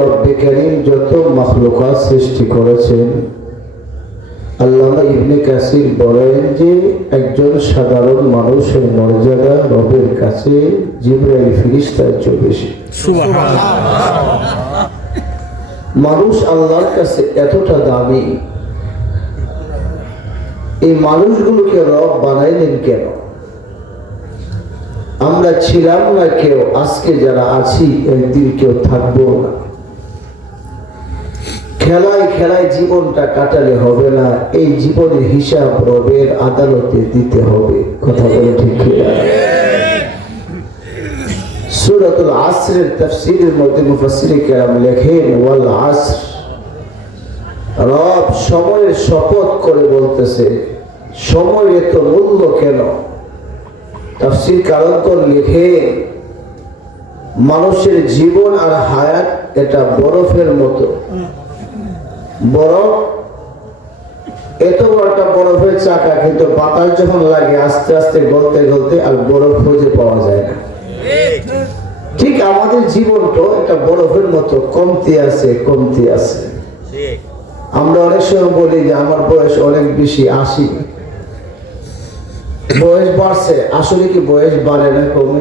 রব্বে কারীম যত মাখলুকাত সৃষ্টি করেছেন, আল্লামা ইবনে কাসির বলেন যে একজন সাধারণ মানুষের মর্যাদা রবের কাছে জিবরাইল ফেরেশতার চেয়ে বেশি। সুবহানাল্লাহ। মানুষ আল্লাহর কাছে এতটা দামি, এই মানুষগুলোকে রব বানাইলেন কেন? আমরা ছিলাম না কেউ, আজকে যারা আছি একদিন কেউ থাকবো না। খেলায় খেলায় জীবনটা কাটালে হবে না, এই জীবনের হিসাব রবের আদালতে দিতে হবে। কথা বলে ঠিক কিনা? সূরাতুল আসরের তাফসীরের মধ্যে মুফাসসিরে কেরাম লেখেন, ওয়াল আসর, রব সময়ের শপথ করে বলতেছে, সময় এত মূল্য কেন? তাফসীর কারকগণ লিখে, মানুষের জীবন আর হায়াত এটা বরফের মতো। বরফ এত বড় একটা বরফের চাকা, কিন্তু বাতাস যখন লাগে আস্তে আস্তে গলতে গলতে আর বরফ খুঁজে পাওয়া যায় না। ঠিক আমাদের জীবনটা একটা বরফের মতো, কমতি আছে কমতি আছে। আমরা অনেক সময় বলি যে আমার বয়স অনেক বেশি, 80, বয়স বাড়ছে। আসলে কি বয়স বাড়ে না কমে?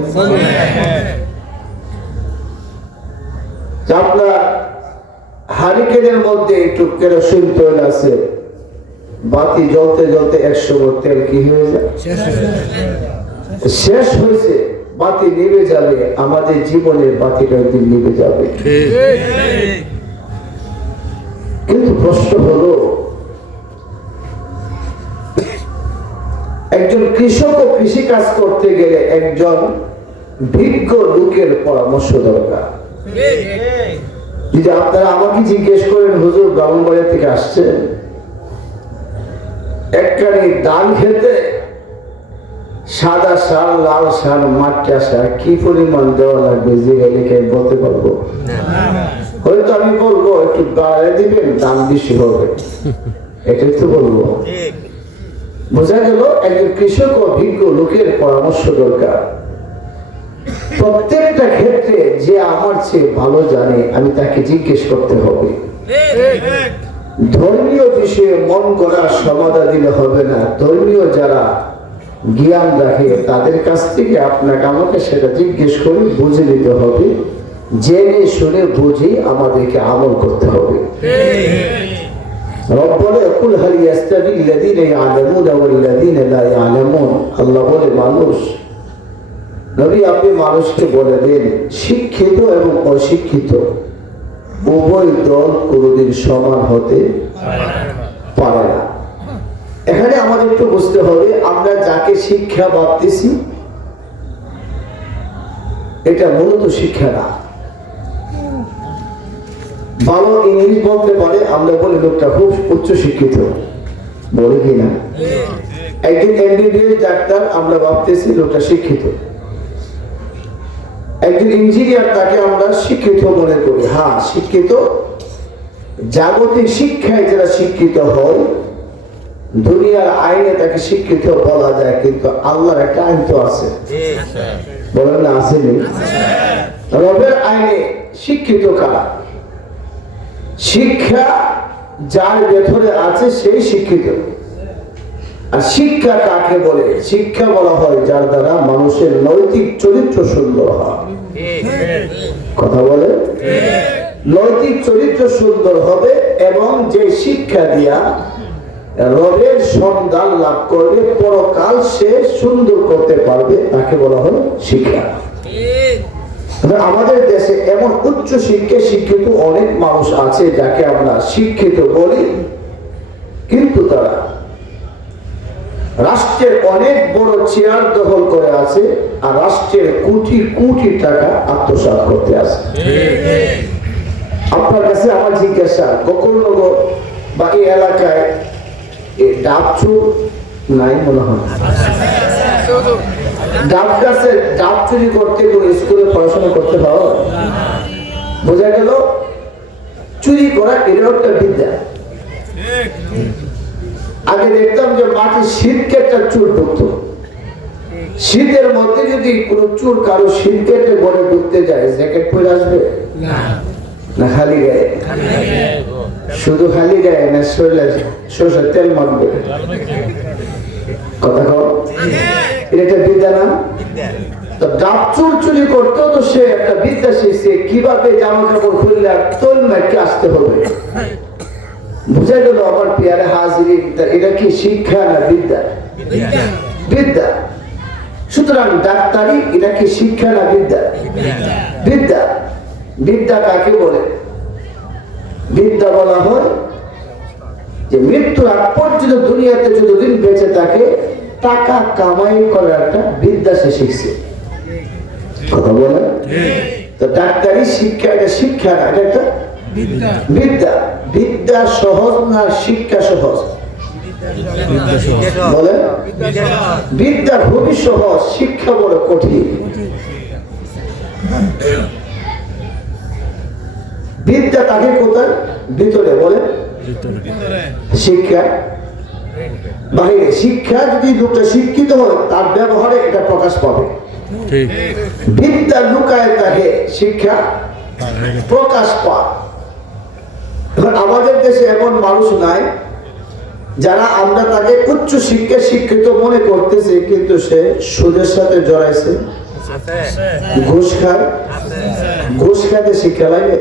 আপনার হারিকেনের মধ্যে একটু কেরোসিন তেল আছে, বাতি জ্বলতে জ্বলতে 100 তেল কি হয়ে যায়? শেষ হয়েছে। বাতি নিভে যাবে, আমাদের জীবনের বাতিটা একদিন নিভে যাবে। কিন্তু প্রশ্ন হলো, একজন কৃষক ও কৃষি কাজ করতে গেলে একজন বিজ্ঞ লোকের পরামর্শ দরকার। যদি আপনারা আমাকে জিজ্ঞেস করেন, হুজুর ব্রাহ্মণবাড়িয়া থেকে আসছেন, একখানি ডাল খেতে সাদা সার, লাল সার, মাটিয়া সার কি পরিমাণ দেওয়া লাগবে যে এলাকায় বলতে পারবো? হয়তো আমি বলবো একটু বাড়াই দিবেন, দাম বেশি হবে, এটাই তো বলবো। বোঝা গেল একজন কৃষক ও বিজ্ঞ লোকের পরামর্শ দরকার। প্রত্যেকটা ক্ষেত্রে যে আমার চেয়ে ভালো জানে, আমি তাকে জিজ্ঞেস করতে হবে। ধর্মীয় বিষয়ে মন গড়া সমাধান দিলে হবে না। ধর্মীয় যারা জ্ঞান রাখে তাদের কাছ থেকে আপনাকে আমাকে সেটা জিজ্ঞেস করে বুঝে নিতে হবে। জেনে শুনে বুঝে আমাদেরকে আমল করতে হবে। রব বলে, কুল হাল ইয়াস্তাবিল লাযীনা ইয়ালামুনা ওয়াল লাযীনা লা ইয়ালামুন। আল্লাহ বলে, মানুষ, নবী আপনি মানুষকে বলে দেন, শিক্ষিত এবং অশিক্ষিত উভয় দল কোনদিন সমান হতে পারে না। এখানে আমাদের একটু বুঝতে হবে, আমরা যাকে শিক্ষা ভাবতেছি এটা মূলত শিক্ষা না। ভালো ইংলিশ বলতে পারে, আমরা বলি লোকটা খুব উচ্চ শিক্ষিত, বলে কিনা? একজন এমবিবিএস ডাক্তার, আমরা ভাবতেছি লোকটা শিক্ষিত। একজন ইঞ্জিনিয়ার, তাকে আমরা শিক্ষিত মনে করি। হ্যাঁ, শিক্ষিত। জাগতিক শিক্ষায় যারা শিক্ষিত হয়, দুনিয়ার আইনে তাকে শিক্ষিত বলা যায়, কিন্তু আল্লাহর একটা আইন তো আছে, বলেন না আসেনি? রবের আইনে শিক্ষিত কারা? শিক্ষা যার ভেতরে আছে সেই শিক্ষিত। আর শিক্ষা কাকে বলে? শিক্ষা বলা হয় যার দ্বারা মানুষের নৈতিক চরিত্র সুন্দর হয়। কথা বলে, নৈতিক চরিত্র সুন্দর হবে এবং যে শিক্ষা দিয়া রবের সন্ধান লাভ করবে, পরকাল সে সুন্দর করতে পারবে, তাকে বলা হয় শিক্ষা। আমাদের দেশে এমন উচ্চ শিক্ষায় শিক্ষিত অনেক মানুষ আছে যাকে আমরা শিক্ষিত বলি, কিন্তু তারা রাষ্ট্রের অনেক বড় চেয়ার দখল করে আছে আর রাষ্ট্রের কোটি কোটি টাকা আত্মসাৎ করতে আছে। আপনার কাছে আমার জিজ্ঞাসা, গোকুলনগর বা এই এলাকায় ডাব চোর নাই মনে হয়? ডাব গাছে ডাব চুরি করতে কোনো স্কুলে পড়াশোনা করতে পারো? বোঝা গেল চুরি করা এটাও একটা বিদ্যা। আগে দেখতাম যে মাটির শীত কেটে চুর ঢুকতো, শীতের মধ্যে যদি কোনো চুর কারো শীত কেটে ঘরে ঢুকতে যায়, জ্যাকেট পরে আসবে? না খালি গায়ে? শুধু খালি গায়ে না শরীরে সরষের তেল মাখবে? কথা কও, এটা একটা বিদ্যা না? তো ডাব চুলচুলি করতো, তো সে একটা বিদ্যা শিখছে কিভাবে জামা কাপড় খুললে তোল মাইকে আসতে হবে। বুঝা গেল আমার পেয়ারে হাজিরি, এটা কি শিক্ষা না বিদ্যা? বিদ্যা। সুতরাং ডাক্তারি এটা কি শিক্ষা না বিদ্যা? বিদ্যা। বিদ্যা কাকে বলে? বিদ্যা বলা হয় যে মৃত্যুর আগ পর্যন্ত দুনিয়াতে যতদিন বেঁচে থাকে টাকা কামাই করার একটা বিদ্যা সে শিখছে। কথা বলে? তো ডাক্তারি শিক্ষা, এটা শিক্ষা না, এটা একটা বিদ্যা। বিদ্যা সহজ না শিক্ষা সহজ? বলে বিদ্যা খুবই সহজ, শিক্ষা বড় কঠিন। বিদ্যা তাকে কোথায়? ভিতরে। বলে শিক্ষা বাহিরে। শিক্ষা যদি লোকটা শিক্ষিত হয় তার ব্যবহারে এটা প্রকাশ পাবে। বিদ্যা লুকায় থাকে, শিক্ষা প্রকাশ পায়। এখন আমাদের দেশে এমন মানুষ নাই যারা আমরা তাকে উচ্চ শিক্ষা শিক্ষিত মনে করতেছি, কিন্তু সে সুদের সাথে জড়াইছে, ঘুষ খায়। ঘুষ খাইতে শিক্ষা লাগে?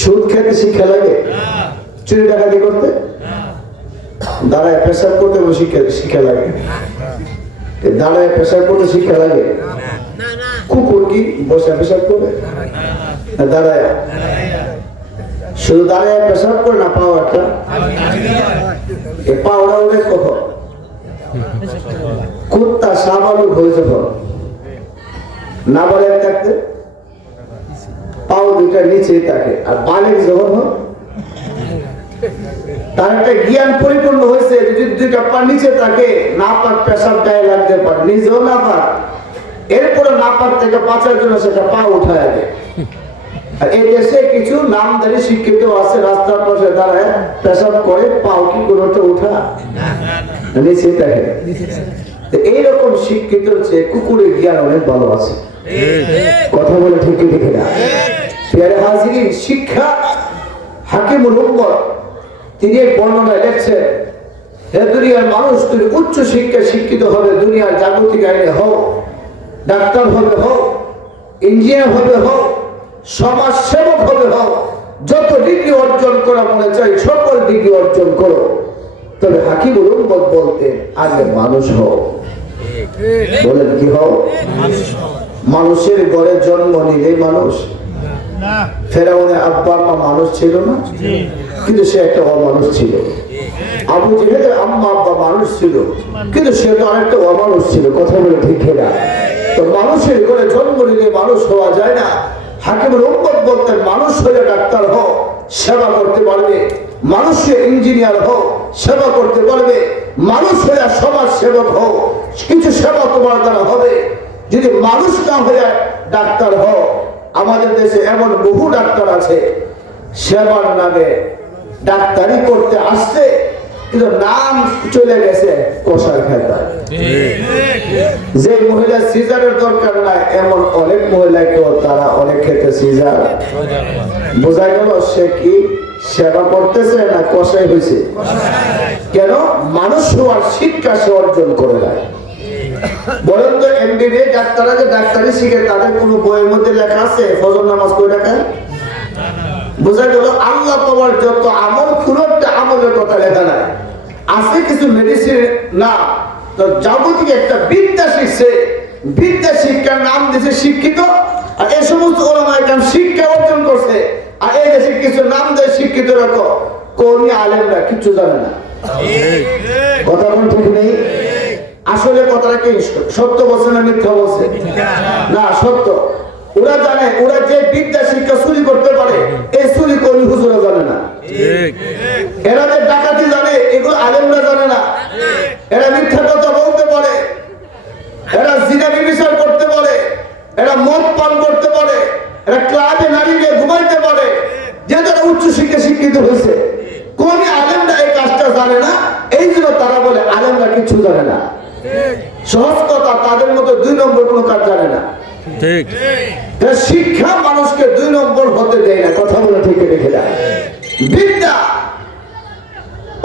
সুদ খাইতে শিক্ষা লাগে? চুরি ডাকাতি করতে, দাঁড়ায় পেশাব করতে শিক্ষা লাগে? দাঁড়ায় পেশাব করতে শিক্ষা লাগে? কুকুর কি বসে পেশাব করবে? দাঁড়ায়? শুধু দাঁড়ায় পেশাব করে না, পাও একটা পাওয়া অনেক কখন কুত্তা সাবালুক হয়ে যখন না বলে থাকতে পাও দুইটা নিচেই থাকে, আর বালেক যখন তার একটা জ্ঞান পরিপূর্ণ হয়েছে, যদি দুইটা পা নিচে থাকে না পার পেশাব গায়ে লাগতে পারে, নিজেও না পার, এরপরে না পার থেকে বাঁচার জন্য সেটা পা উঠায় আগে। আর এই দেশে কিছু নামদারি শিক্ষিত আছে, রাস্তার পাশে দাঁড়ায় পেশাব করে, পাও কি কোনোটা উঠা নিচে থাকে। এইরকম শিক্ষিত চেয়ে কুকুরের জ্ঞান অনেক ভালো আছে। কথা বলে ঠিকই দেখে না? পেয়ারে হাজিরিন, শিক্ষা হাকিমুল উম্মত তিনি এক বর্ণনায় লেখছেন, হে দুনিয়ার মানুষ, তুমি উচ্চ শিক্ষা শিক্ষিত হবে, দুনিয়ার জাগতিক আইনে হোক, ডাক্তার হবে হোক, ইঞ্জিনিয়ার হবে হোক, সমাজ সেবক হবে হোক, যত ডিগ্রি অর্জন করা মনে চাই সকল ডিগ্রি অর্জন করো, তবে হাকিমুল উম্মত বলতেন আগে মানুষ হও। বলেন কি হও? মানুষের ঘরে জন্ম নিলে মানুষ। ফেরাউনের আব্বা আম্মা মানুষ ছিল না, কিন্তু সে একটা অমানুষ ছিল। আবু জেহেলের আম্মা আব্বা মানুষ ছিল, কিন্তু সে তো আরেকটা অমানুষ ছিল। কথা বলে ঠিক না? তো মানুষের ঘরে জন্ম নিলে মানুষ হওয়া যায় না। হাকিমুল উম্মত বলতেন মানুষ হলে ডাক্তার হোক, সেবা করতে পারবে, মানুষ ইঞ্জিনিয়ার হোক, সেবা করতে পারবে, মানুষ হয়ে সমাজ সেবক হোক, কিছু সেবা তোমার দ্বারা হবে। যদি মানুষ না হয়ে ডাক্তার হোক, আমাদের দেশে এমন বহু ডাক্তার আছে সেবার নামে ডাক্তারি করতে আসছে, কিন্তু নাম চলে গেছে কষার খেতায়। যে মহিলা সিজারের দরকার নাই, এমন অনেক মহিলাকেও তারা অনেক ক্ষেত্রে সিজার। বোঝা গেল সে কি সেবা করতেছে না কষাই হয়েছে? কেন? মানুষ হওয়ার শিক্ষা সে অর্জন করে নেয়। বলেন তো এমবিবিএস ডাক্তাররা যে ডাক্তারি শিখে তাদের কোনো বইয়ের মধ্যে লেখা আছে ফজর নামাজ কয় টাকা? বোঝা গেল আল্লাহ পাওয়ার যত আমল, কোনো একটা আমলের কথা লেখা নাই। আছে কিছু মেডিসিন না, তো যাবতীয় একটা বিদ্যা শিখছে, বিদ্যা শিক্ষার নাম দিয়েছে শিক্ষিত। আর এই সমস্ত ওলামায়ে কেরাম শিক্ষা অর্জন করছে, আর এই দেশে কিছু নাম দেয় শিক্ষিত রাখো, কোন আলেমরা কিছু জানে না। কথা কোন ঠিক নেই? আসলে কথাটা কি সত্য বলছে না মিথ্যা বলছে? না, সত্য। ওরা জানে, ওরা যে বিদ্যা শিক্ষা চুরি করতে পারে, এই চুরি কোন হুজুরা জানে না। এরা যে ডাকাতি জানে, এগুলো আলেমরা জানে না। এরা মিথ্যা কথা বলতে পারে, এরা জিনা বিচার করতে পারে, এরা মদ পান করতে পারে, এরা ক্লাবে নারীকে ঘুমাইতে পারে, যে তারা উচ্চ শিক্ষা শিক্ষিত হয়েছে। কোন আলেমরা এই কাজটা জানে না, এই জন্য তারা বলে আলেমরা কিছু জানে না। সহজ কথা, তাদের মতো দুই নম্বর কোনো কাজ জানে না। ঠিক। শিক্ষা মানুষকে 2 নম্বর হতে দেয় না, কথা বলে ঠিক রেখে দেয়। বিদ্যা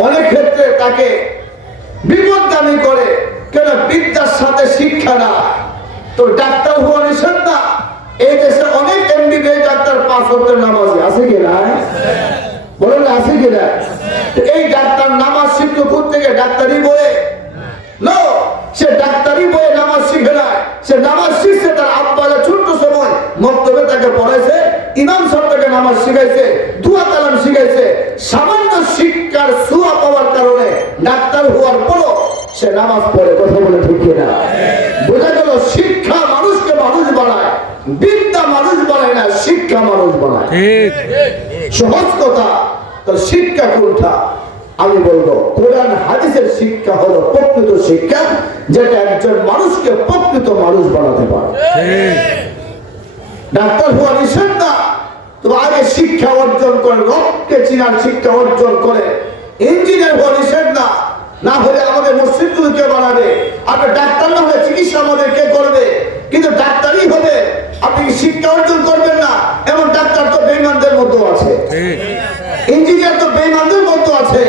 অনেক ক্ষেত্রে তাকে বিপদগামী করে, কেন বিদ্যার সাথে শিক্ষা না। তো ডাক্তার হওয়া নিষেধ না। এই দেশে অনেক এমবিবিএস ডাক্তার 5 ওয়াক্তের নামাজি আছে কিনা, বলেন আছে কিনা? এই ডাক্তার নামাজ শিখলো থেকে ডাক্তারি বলে নো, সে ডাক্তারি বইয়ে নামাজ শিখে না, সে নামাজ শিখছে তার আব্বারা ছোট্ট সময় মক্তবে তাকে পড়াইছে, ইমাম সাহেব তাকে নামাজ শিখাইছে, দুয়া কালাম শিখাইছে। সামান্য শিক্ষার ছোঁয়া পাওয়ার কারণে ডাক্তার হওয়ার পরও সে নামাজ পড়ে, কথা বলে ঠিক না? বোঝা গেল শিক্ষা মানুষকে মানুষ বানায়, বিদ্যা মানুষ বানায় না, শিক্ষা মানুষ বানায়। সহজ কথা। তো শিক্ষা কোনটা? আমি বলবো কোরআন হাদিসের শিক্ষা হলো প্রকৃত শিক্ষা, যেটা একজন মানুষকে প্রকৃত মানুষ বানাতে পারে। ডাক্তার হওয়া নিষেধ না, তো আগে শিক্ষা অর্জন করে, রক্তকে চিনার শিক্ষা অর্জন করে। ইঞ্জিনিয়ার হওয়া নিষেধ না, না হলে আমাদের মসজিদগুলোকে বানাবে। আপনি ডাক্তার না হলে চিকিৎসা আমাদের কে করবে? কিন্তু ডাক্তারই হবে, আপনি শিক্ষা অর্জন করবেন না। এমন ডাক্তার তো বেঈমানদের মধ্যে আছে, ইঞ্জিনিয়ার তো বেঈমানদের মধ্যে আছে।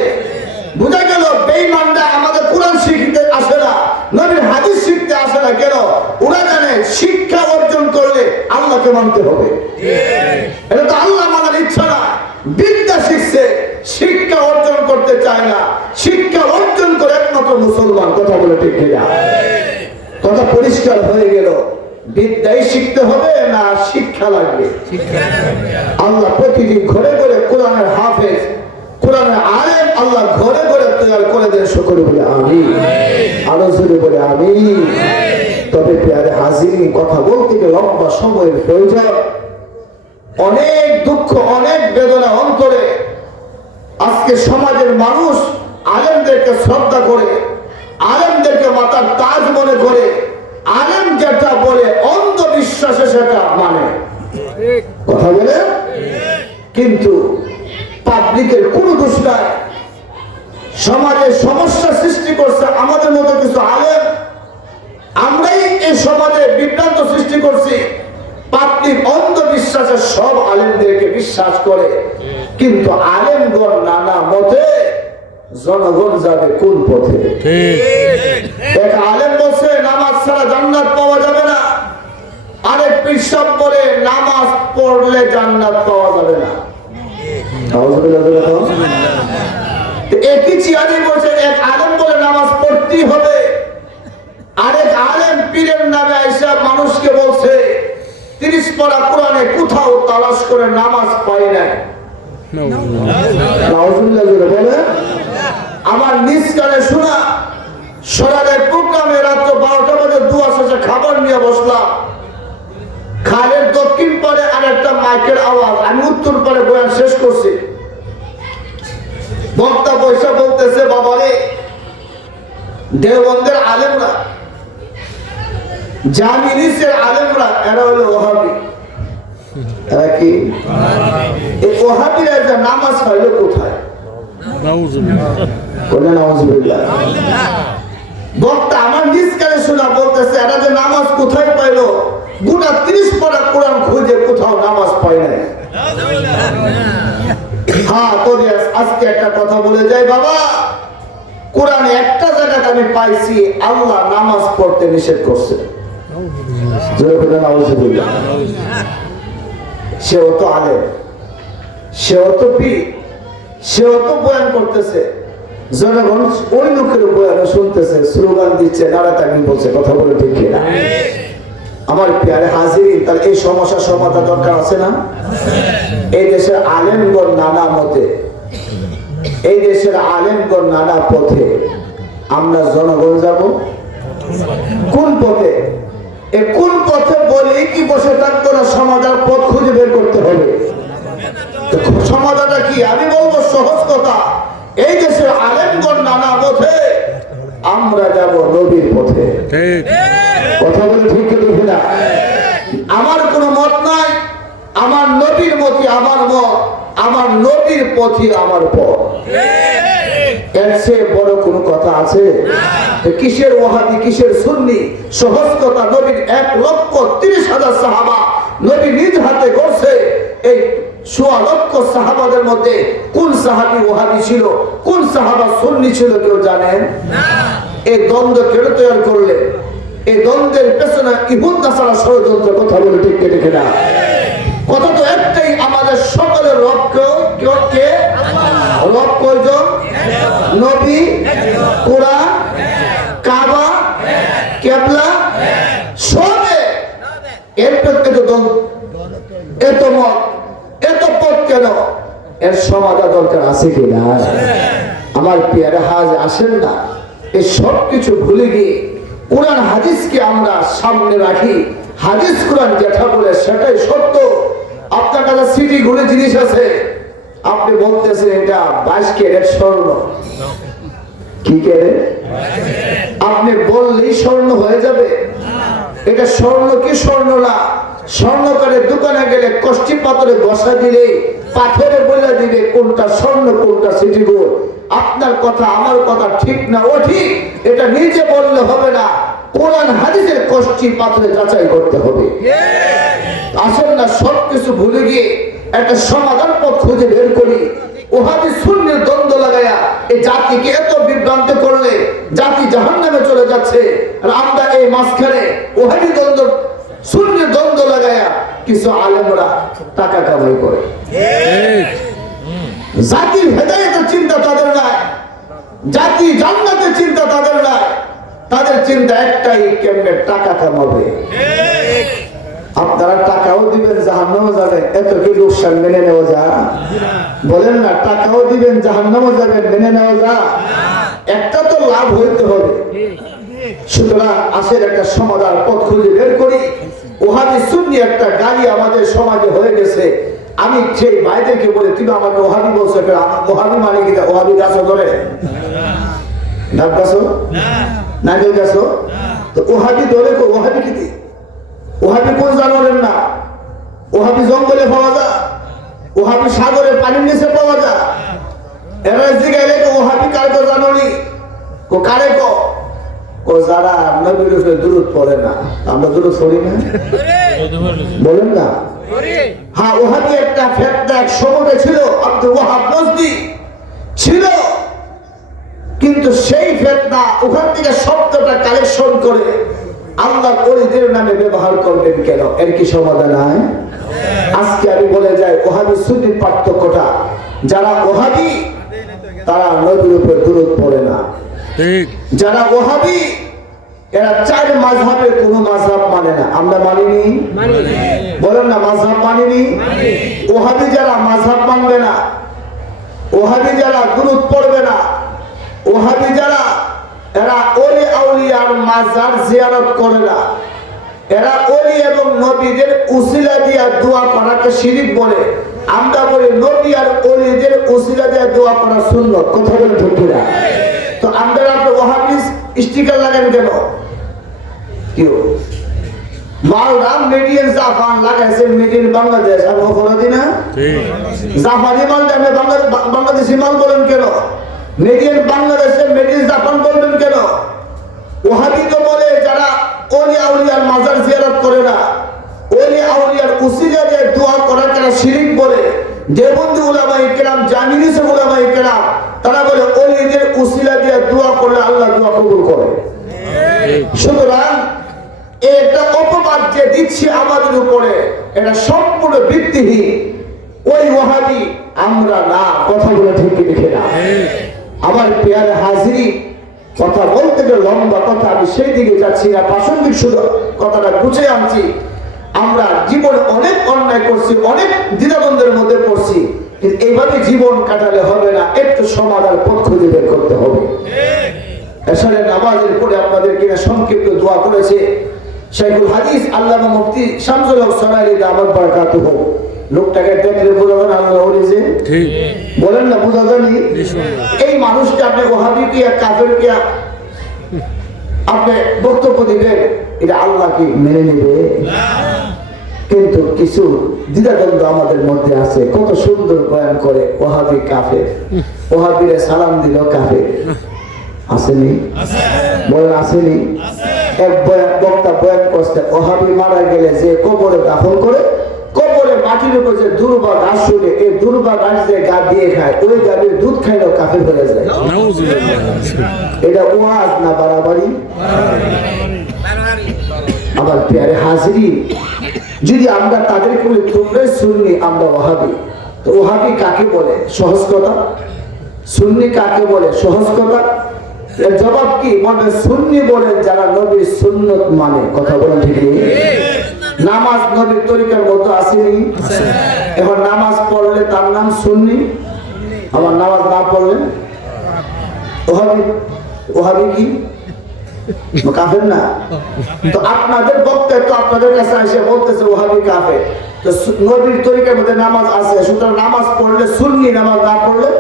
বুঝা গেল বেঈমানরা আমাদের কোরআন শিখতে আসে না, নবীর হাদিস শিখতে আসে না। কেন? ওরা জানে শিক্ষা অর্জন করলে আল্লাহকে মানতে হবে। এটা তো আল্লাহ মানার ইচ্ছা না। বিদ্যা শিখছে, শিক্ষা অর্জন করতে চায় না। শিক্ষা অর্জন করে একমাত্র মুসলমান, কথা বলে ঠিক না? কথা পরিষ্কার হয়ে গেল। বিদ্যাই শিখতে হবে না শিক্ষা লাগবে? আল্লাহ প্রতিদিন ঘরে ঘরে কোরআনের হাফেজ, কোরআনের আলেম আল্লাহ ঘরে ঘরে তৈরি করে দেন। সকলে বলে আমিন, আরো জোরে বলে আমিন। তবে প্রিয় হাজির, কথা বলতে গেলে লম্বা সময়ের প্রয়োজন, অনেক দুঃখ, অনেক বেদনা অন্তরে। আজকে সমাজের মানুষ আলেমদেরকে শ্রদ্ধা করে, আলেমদেরকে মাতার তাজ মনে করে, আলেম যেটা বলে অন্ধবিশ্বাসে সেটা মানে, কথা বলে। কিন্তু পাবলিকের কোনো দোষ নাই। সমাজে সমস্যা সৃষ্টি করছে আমাদের মতো কিছু আলেম, আমরাই এই সমাজে বিভ্রান্ত সৃষ্টি করছি। পাবলিক অন্ধবিশ্বাসে সব আলেমদেরকে বিশ্বাস করে, কিন্তু আলেমগণ নানা মতে, জনগণ যাবে কোন পথে? এক আলেম বলছে নামাজ ছাড়া জান্নাত পাওয়া যাবে না, আরেক পিসাব বলে নামাজ পড়লে জান্নাত পাওয়া যাবে না। একই চেয়ারে বসে এক আলেম বলে নামাজ পড়তেই হবে, আরেক আলেম পীরের নামে আইসা মানুষকে বলছে 30 পারা কোরআনে কোথাও তালাশ করে নামাজ পাই নাই। বলে আমার নিজ কানে শোনা সরালের প্রোগ্রামে রাত্র 12টা বাজে দুয়া শেষে খাবার নিয়ে বসলাম। খালের দক্ষিণ পারে আর একটা মাইকের আওয়াজ, আমি উত্তর পারে বয়ান শেষ করছি। বক্তা পয়সা বলতেছে, বাবারে দেওবন্দের আলেমরা, জামিনিসের আলেমরা, এরা হলো ওহাবি। এরা কি? এই ওহাবিরা যে নামাজ পাইলো কোথায়? বক্তা আমার নিজ কানে শোনা বলতেছে, এরা যে নামাজ কোথায় পাইলো? গোটা 30 পারা কোরআন খুঁজে কোথাও নামাজ পাই নাই। হ্যাঁ, তোরে আজকে একটা কথা বলে যাই বাবা, কোরআনে একটা জায়গাতে আমি পাইছি আল্লাহ নামাজ পড়তে নিষেধ করছে। সেও তো আলেম, সেও তো পীর, সেও তো বয়ান করতেছে, জনগণ ওই লোকের বয়ান শুনতেছে, স্লোগান দিচ্ছে, নাড়াতাড়ি বলছে, কথা বলে ঠিক না? আমার প্রিয় হাজির, তাহলে এই সমস্যার সমাধান দরকার আছে না? এই দেশের আলেমগণ নানা মতে, এই দেশের আলেমগণ নানা পথে, আমরা জনগণ যাব কোন পথে? এই কোন পথে বলি কি বসে থাকবো না, সমাধান পথ খুঁজে বের করতে হবে। সমাধানটা কি? আমি বলবো সহজ কথা, এই দেশের আলেমগণ নানা পথে, আমরা যাব নবীর পথে। কথা বলে ঠিক না? আমার কোনো মত নাই, আমার নবীর মতই আমার মত, আমার নবীর পথই আমার পথ। এর চেয়ে বড় কোনো কথা আছে? কিসের ওয়াহাবি, কিসের সুন্নি? সহজ কথা, নবীর 1,30,000 সাহাবা নবী নিজ হাতে করছে। এই ১৬ লক্ষ সাহাবাদের মধ্যে কোন সাহাবী ওহাবী ছিল, কোন সাহাবা সুন্নি ছিল কেউ জানেন? এই দ্বন্দ্ব কেন তৈরি করলেন? এই দ্বন্দ্বের পেছনে ইহুদ নাসারা ষড়যন্ত্র। কথা বলে ঠিক ঠিক না? কথা তো একটাই, আমাদের সকলের রব কে? রব কয়জন? নবী, কোরআন, কাবা, কিবলা সবে। এর প্রত্যেক দ্বন্দ্ব, এত মত, এত পথ কেন? এর সমাধান দরকার আছে কি না? আমার পেয়ারে হাজ আসেন না, এই সব কিছু ভুলে গিয়ে কোরআন হাদিসকে আমরা সামনে রাখি। হাদিস কোরআন যেটা বলে সেটাই সত্য। আপনার কাছে সিটি ঘুরে জিনিস আছে, আপনি বলতেছেন এটা 22 ক্যারেট স্বর্ণ। কি ক্যারেট? আপনি বললেই স্বর্ণ হয়ে যাবে? এটা স্বর্ণ কি স্বর্ণ না? স্বর্ণকারের দোকানে গেলে কষ্টি পাথরে বসা দিলে পাথরে বলে দিবে কোনটা স্বর্ণ কোনটা সিটি গোল্ড। আপনার কথা আমার কথা ঠিক না ও ঠিক, এটা নিজে বললে হবে না, কোরআন হাদিসের কষ্টি পাথরে যাচাই করতে হবে। আসেন না সবকিছু ভুলে গিয়ে একটা সমাধান পথ খুঁজে বের করি। ওহাবী সুন্নির দ্বন্দ্ব লাগায়া এই জাতিকে এত বিভ্রান্ত করলে জাতি জাহান্নামে চলে যাচ্ছে। আর আমরা এই মাঝখানে ওহাবী দ্বন্দ্ব সুন্নির দ্বন্দ্ব লাগায়া কিছু আলেমরা টাকা কামাই করে। জাতির হেদায়েতের চিন্তা তাদের নাই, জাতি জান্নাতের চিন্তা তাদের নাই। তাদের চিন্তা একটাই, কেমনে টাকা কামাবে। আপনারা টাকাও দিবেন জাহান্নামে যাবেন, এত কি লোকসান মেনে নেওয়া যায়? বলেন না, টাকাও দিবেন জাহান্নামে যাবেন, মেনে নেওয়া যায়? একটা তো লাভ হইতে হবে। সুতরাং আসের একটা সমাধান পথ খুঁজে বের করি। ওহাবী সুন্নি একটা গালি আমাদের সমাজে হয়ে গেছে। আমি সেই ভাইদেরকে বলে, তুমি আমাকে ওহাবী বলছো, ওহাবী মানে কি? ওহাবী গাছও ধরে ডাব গাছও নারকেল গাছও তো ওহাবী ধরে। ওহাবী কি? ওহাবী কোন জানোয়ারের না? ওহাবী জঙ্গলে পাওয়া যায়, ওহাবী সাগরে পানির নিচে পাওয়া যায়। এরা জিগাইলে ওহাবী কার কো জানোনি? কো কারে কো? ও যারা নবীর উপরে দুরূদ পড়ে না। আমরা দুরূদ পড়ি না? বলেন না? হ্যাঁ, ওহাবী একটা ফেতনা এক সময়ে ছিল, আব্দুল ওয়াহাব নজদি ছিল। কিন্তু সেই ফেতনা ওখান থেকে শব্দটা কালেকশন করে আল্লাহর ওলিদের নামে ব্যবহার করবেন কেন? এর কি সমাধান নাই? আজকে আমি বলে যাই ওহাবী সুন্নির পার্থক্যটা। যারা ওহাবী তারা নবীর উপর দুরূদ পড়ে না। যারা ওহাবী এরা 4 মাযহাবের কোন মাযহাব মানে না। আমরা মানিনি? বলেন না, মাযহাব মানিনি। ওহাবী যারা মাযহাব মানবে না, ওহাবী যারা দুরূদ পড়বে না, ওহাবী যারা এরা ওলি আউলিয়ার মাজার জিয়ারত করে না, এরা ওলি এবং নবীদের উসিলা দিয়া দোয়া করাকে শিরক বলে। আমরা বলি নবী আর ওলিদের উসিলা দিয়া দোয়া করা সুন্নাত। কথা বলে ঠিক না? তো আমরা ওহাবী স্টিকার লাগান কেন? কেউ মালদাম মেডিয়ান জাপান লাগাইছে, মেডিয়ান বাংলাদেশ। আর অপরাধী না? জাপানি মাল আপনি বাংলাদেশি মাল বলেন কেন? মেডিয়ান বাংলাদেশে মেডিয়ান জাপান বলবেন কেন? ওহাবী তো বলে যারা ওলি আউলিয়ার মাজার জিয়ারত করে না, ওলি আউলিয়ার উসিলা দিয়ে দোয়া করা তারা শিরক বলে। দেওবন্দি উলামায়ে কেরাম, জামিনীসে উলামায়ে কেরাম তারা বলে ওলিদের উসিলা দিয়ে দোয়া করলে আল্লাহ দোয়া কবুল করে। সুতরাং এটা অপবাদ যে দিচ্ছে আমাদের উপরে, এটা সম্পূর্ণ ভিত্তিহীন। ওই ওহাবী আমরা না। কথা বলে ঠিক লিখে না? আমার পেয়ারে হাজিরি, কথা বলতে গেলে লম্বা কথা, আমি সেই দিকে যাচ্ছি না, প্রাসঙ্গিক শুধু কথাটা গুছিয়ে আনছি। আমরা জীবনে অনেক অন্যায় করছি, অনেক দ্বিধাদ্বন্দ্বের মধ্যে পড়ছি, কিন্তু এইভাবে জীবন কাটালে হবে না। একটু সমাধান পথ খুঁজে বের করতে হবে। এশারের নামাজের পরে আপনাদের কিনা সংক্ষিপ্ত দোয়া করেছে শাইখুল হাদিস আল্লামা মুফতি শামসুল হক সোনালী দামাত বারাকাতুহু। লোকটাকে দেখলে বোঝা যায় আল্লাহ ওলি যে ঠিক বলেন না? বোঝা যায়নি? এই মানুষকে আপনি ওহাবী কি কাফের কি আপনি বক্তব্য দিবেন, এটা আল্লাহ কি মেনে নেবে? কিন্তু কিছু দ্বিধাদ্বন্দ্ব আমাদের মধ্যে আছে। কত সুন্দর বয়ান করে ওহাবী কাফের, ওহাবীরে সালাম দিল কাফের। আসেনি? বলেন আসেনি? এক বক্তা বয়ান করছে, ওহাবি মারা গেলে যে কবরে দাফন করে, কবরে মাটির উপর যে দুর্বা ঘাস শুনে, এই দুর্বা ঘাস যে গা দিয়ে খায়, ওই গাভীর দুধ খাইলেও কাফের হয়ে যায়। এটা ওয়াজ না বাড়াবাড়ি? আমার প্যারে হাজিরি, যদি আমরা তাদেরকে বলি তোমরাই সুন্নি, আমরা ওহাবি, তো ওহাবি কাকে বলে? সহজ কথা। সুন্নি কাকে বলে? সহজ কথা। এর জবাব কি? মানে সুন্নি বলে যারা নবীর সুন্নত মানে। কথা বলেন ঠিক নেই? নামাজ নবীর তরিকার মতো আসেনি। এখন নামাজ পড়লে তার নাম সুন্নি, আবার নামাজ না পড়লে ওহাবি। ওহাবি কি? কাফের না? তো আপনাদের বক্তব্য তো আপনাদের কাছে এসে বলতেছে ওহাবি কাফের। তো নবীর তরিকার মধ্যে নামাজ আছে, সুতরাং নামাজ পড়লে সুন্নি, নামাজ না পড়লে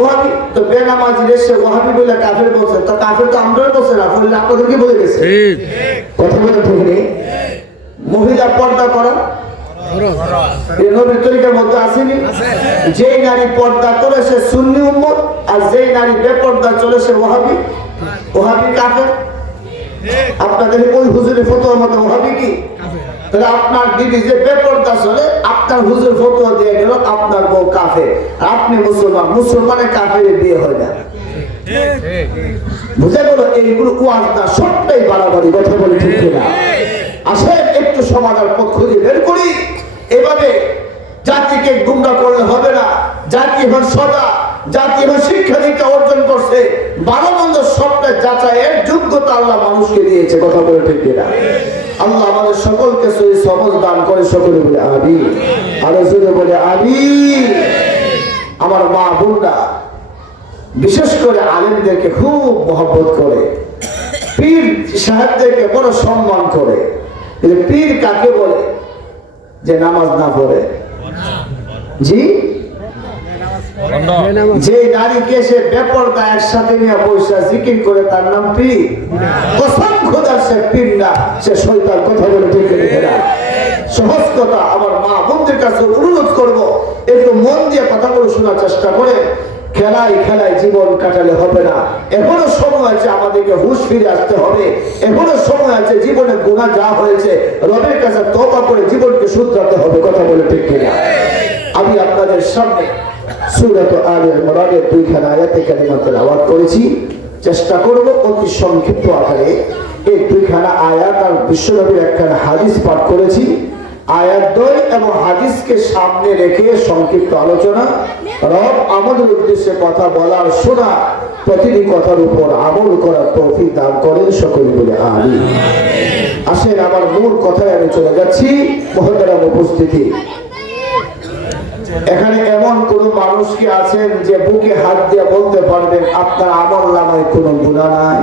ওহাবি। তো বেনামাজি এসে ওহাবি বলে কাফের বলছে, তো কাফের তো আমরাই বলছে না, বললে আপনাদেরকে বলে গেছে। কথা বলে ঠিক নেই? মহিলা পর্দা করা নবীর তরিকার মধ্যে আসেনি। যেই নারী পর্দা করে সে সুন্নি উম্মত, আর যেই নারী বেপর্দা চলে সে ওহাবি। ওহাবি কাফের। আপনাদের ওই হুজুরের ফতোয়ার মতো ওহাবি কি? তাহলে আপনার বিবি যে বেপর্দা চলে, আপনার হুজুর ফতোয়া দিয়ে গেল আপনার বউ কাফের, আপনি মুসলমান, মুসলমানের কাফের বিয়ে হয় না। বুঝে গেল? এইগুলো ওয়াজ না, সবটাই বাড়াবাড়ি। কথা বলে ঠিক না? আসেন একটু সমাধান পথ খুঁজে বের করি। এভাবে জাতিকে গুমরা করলে হবে না। জাতি এখন সদা, জাতি এখন শিক্ষা দীক্ষা অর্জন করছে, ভালো মন্দ সবটা যাচাইয়ের যোগ্যতা আল্লাহ মানুষকে দিয়েছে। কথা বলে ঠিক না? আল্লাহ আমাদের সকলকে সেই সমাজ দান করে। সকলে বলে আমিন। আরো জোরে বলে আমিন। আমার মা বোনরা বিশেষ করে আলেমদেরকে খুব মহব্বত করে, পীর সাহেবদেরকে বড় সম্মান করে। কিন্তু পীর কাকে বলে? যে নামাজ না পড়ে। জি, যে নারীকে সে বেপরদা একসাথে নিয়ে পয়সা জিকির করে তার নাম পীর। কসম খোদার সে পীর না, সে শয়তান। কথা বলে ঠিক না? সহজ কথা। আমার মা বোনদের কাছে অনুরোধ করব, একটু মন দিয়ে কথাগুলো শোনার চেষ্টা করে। খেলায় খেলায় জীবন কাটালে হবে না। এখনো সময় আছে, আমাদেরকে হুঁশ ফিরে আসতে হবে। এখনো সময় আছে, জীবনে গুনাহ যা হয়েছে রবের কাছে তওবা করে জীবনকে শুধরাতে হবে। কথা বলে ঠিক কিনা? আমি আপনাদের সামনে সূরা আলে ইমরানের 2খানা আয়াতে কারিমা তেলাওয়াত করেছি। চেষ্টা করব অতি সংক্ষিপ্ত আকারে এই 2খানা আয়াত আর বিশ্বনবীর একখানা হাদিস পাঠ করেছি। আয়াত 2 এবং হাদিসকে সামনে রেখে সংক্ষিপ্ত আলোচনা। রব আমাদের উদ্দেশ্যে কথা বলার, শোনা, প্রতিটি কথার উপর আমল করার তৌফিক দান করেন। সকলে বলে আমিন। আসেন আমার মূল কথায় আমি চলে যাচ্ছি। মহতারাম উপস্থিতি, এখানে এমন কোন মানুষ কি আছেন যে বুকে হাত দিয়ে বলতে পারবেন আপনার আমলনামায় কোনো গুনাহ নাই?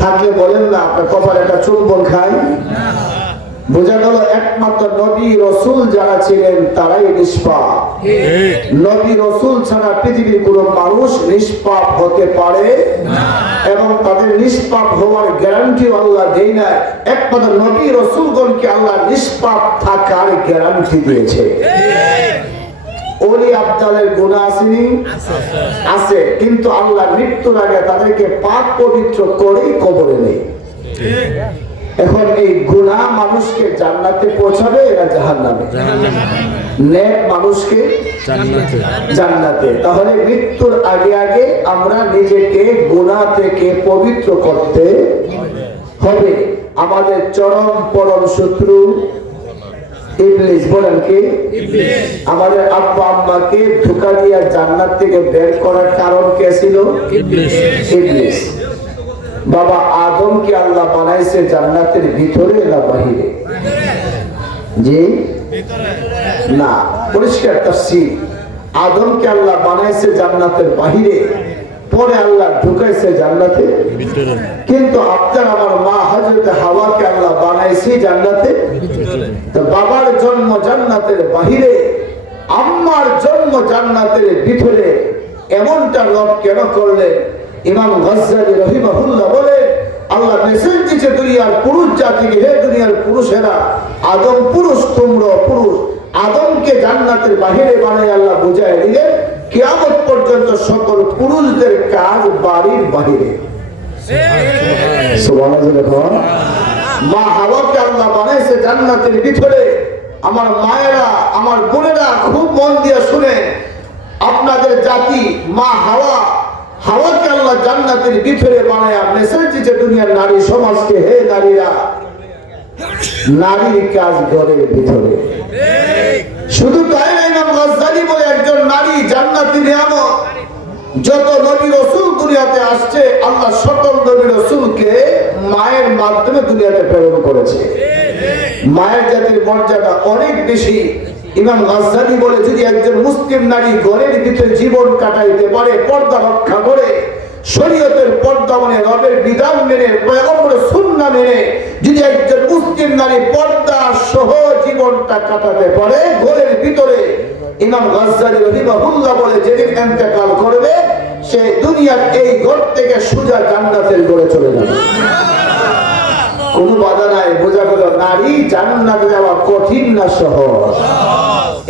থাকলে বলেন না, আপনার কপালে একটা চুম্বন খায়। বোঝা গেল একমাত্র নবী রসুল যারা ছিলেন তারাই নিষ্পাপ। নবী রসুল ছাড়া পৃথিবীর কোন মানুষ নিষ্পাপ হতে পারে না, এবং তাদের নিষ্পাপ হওয়ার গ্যারান্টি আল্লাহ দেয় না। একমাত্র নবী রসুলগণকে আল্লাহ নিষ্পাপ থাকার গ্যারান্টি দিয়েছে। ওলি আব্দালের গুনাহ আসেনি? আছে, কিন্তু আল্লাহ মৃত্যুর আগে তাদেরকে পাক পবিত্র করেই কবরে নেই। এখন এই গুনাহ মানুষকে জান্নাতে পৌঁছাবে না জাহান্নামে? নেক মানুষকে জান্নাতে। তাহলে মৃত্যুর আগে আগে আমরা নিজেকে গুনাহ থেকে পবিত্র করতে হবে। আমাদের চরম পরম শত্রু ইবলিস। বলেন কি? আমাদের আব্বা আম্মাকে ধোঁকা দিয়ে জান্নাত থেকে বের করার কারণ কে ছিল? ইবলিস। বাবা আদমকে আল্লাহ বানাইছে জান্নাতের ভিতরে না বাহিরে? জি না, পরিষ্কার তাফসীর। আদমকে আল্লাহ বানাইছে জান্নাতের বাহিরে, পরে আল্লাহ ঢুকাইছে জান্নাতে ভিতরে। কিন্তু আপনার আমার মা হযরত হাওয়াকে আল্লাহ বানাইছে জান্নাতে ভিতরে। তো বাবার জন্ম জান্নাতের বাহিরে, আম্মার জন্ম জান্নাতের ভিতরে, এমনটা রব কেন করলেন? ইমাম গাজ্জালী রাহিমাহুল্লাহ বলে, আল্লাহ মেসেজ দিয়েছে দুনিয়ার পুরুষ জাতিকে, হে দুনিয়ার পুরুষেরা, আদম পুরুষ, তোমরা পুরুষ। আদমকে জান্নাতের বাহিরে বানায় আল্লাহ বুঝায় দিলেন কিয়ামত পর্যন্ত সকল পুরুষদের কাজ বাড়ির বাহিরে। সুবহানাল্লাহ। মা হাওয়াকে আল্লাহ বানাইছে জান্নাতের ভিতরে। আমার মায়েরা, আমার বোনেরা খুব মন দিয়ে শুনে, আপনাদের জাতি মা হাওয়াকে আল্লাহ জান্নাতের ভিতরে বানায়া মেসেজ দিচ্ছে দুনিয়ার নারী সমাজকে, হে নারীরা, নারীর কাজ ঘরের ভিতরে। শুধু তাই না, ইমাম গাজ্জালী বলে একজন নারী জান্নাতি নিয়ামত। যত নবী রাসূল দুনিয়াতে আসছে, আল্লাহ সকল নবী রাসূলকে মায়ের মাধ্যমে দুনিয়াতে প্রেরণ করেছে। মায়ের জাতির মর্যাদা অনেক বেশি। ইমাম গাজ্জালী বলে, যদি একজন মুসলিম নারী ঘরের ভিতরে জীবন কাটাইতে পারে, পর্দা রক্ষা করে, শরীয়তের পর্দা মানে রবের বিধান মেনে, পয়গম্বরের সুন্নাহ মেনে যদি একজন মুসলিম নারী পর্দা সহ জীবনটা কাটাতে পারে ঘরের ভিতরে, ইমাম গাজ্জালী রাহিমাহুল্লাহ বলে, যেদিন ইন্তেকাল করবে সে দুনিয়ার এই ঘর থেকে সোজা জান্নাতের ঘরে চলে যাবে। কোনো বাধা নাই। বোঝা গেল নারী জান্নাতে যাওয়া কঠিন না সহজ।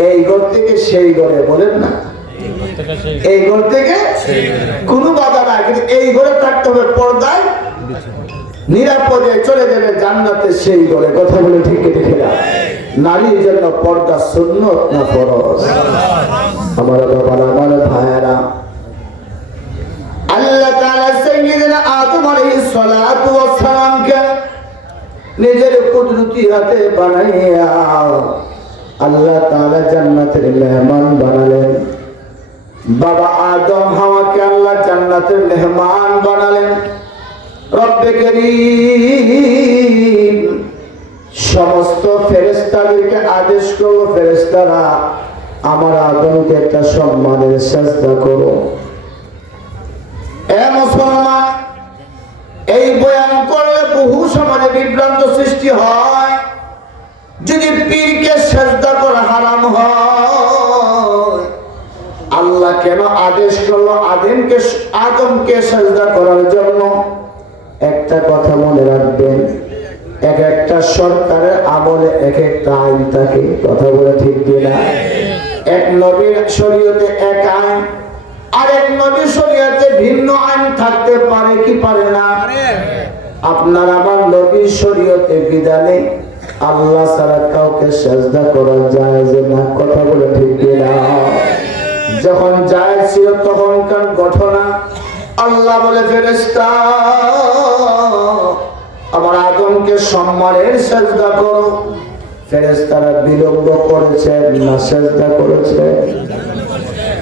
এই ঘর থেকে সেই ঘরে, বলেন না, এই ঘর থেকে কোনো বাধা নাই, কিন্তু এই ঘরে থাকতে হবে পর্দায়, নিরাপদে চলে যাবে জান্নাতে সেই ঘরে। কথা বলে ঠিক দেখে না, নারীর জন্য পর্দা সুন্নত না ফরজ? আমার বাবারা, আমার ভাইয়েরা, আল্লাহ তাআলা সাইয়্যিদনা আদম আলাইহিস সালাতু ওয়াস সালামকে নিজের কুদরতি হাতে বানাইয়া আল্লাহ তাআলা জান্নাতের মেহমান বানালেন। বাবা আদম হাওয়াকে আল্লাহ জান্নাতের মেহমান বানালেন। রব্বে করিম সমস্ত ফেরেশতাদেরকে আদেশ করলো, ফেরেশতারা আমার আদমকে একটা সম্মানের সাজদা করো। এ মুসলমান, এই বয়ান করলে বহু সমাজে বিভ্রান্ত সৃষ্টি হয়। যদি পীরকে সাজদা করা হারাম হয়, আল্লাহ কেন আদেশ করলো আদমকে সাজদা করার জন্য? একটা কথা মনে রাখবেন, এক একটা সরকারের আমলে এক একটা আইন থাকে। কথা বলে ঠিক কিনা? এক নবীর শরীয়তে এক আইন, আরেক নবীর শরীয়তে ভিন্ন আইন থাকতে পারে কি পারে না? আপনার আমার নবীর শরীয়তে বিধানে আল্লাহ ছাড়া কাউকে সাজদা করা যায় না। কথা বলে ঠিক কিনা? যখন জায়েজ ছিল তখনকার ঘটনা। আল্লাহ বলে, ফেরেশতা আমার আদমকে সম্মানের সাজদা করো। ফেরেশতারা বিলম্ব করেছে না সাজদা করেছে?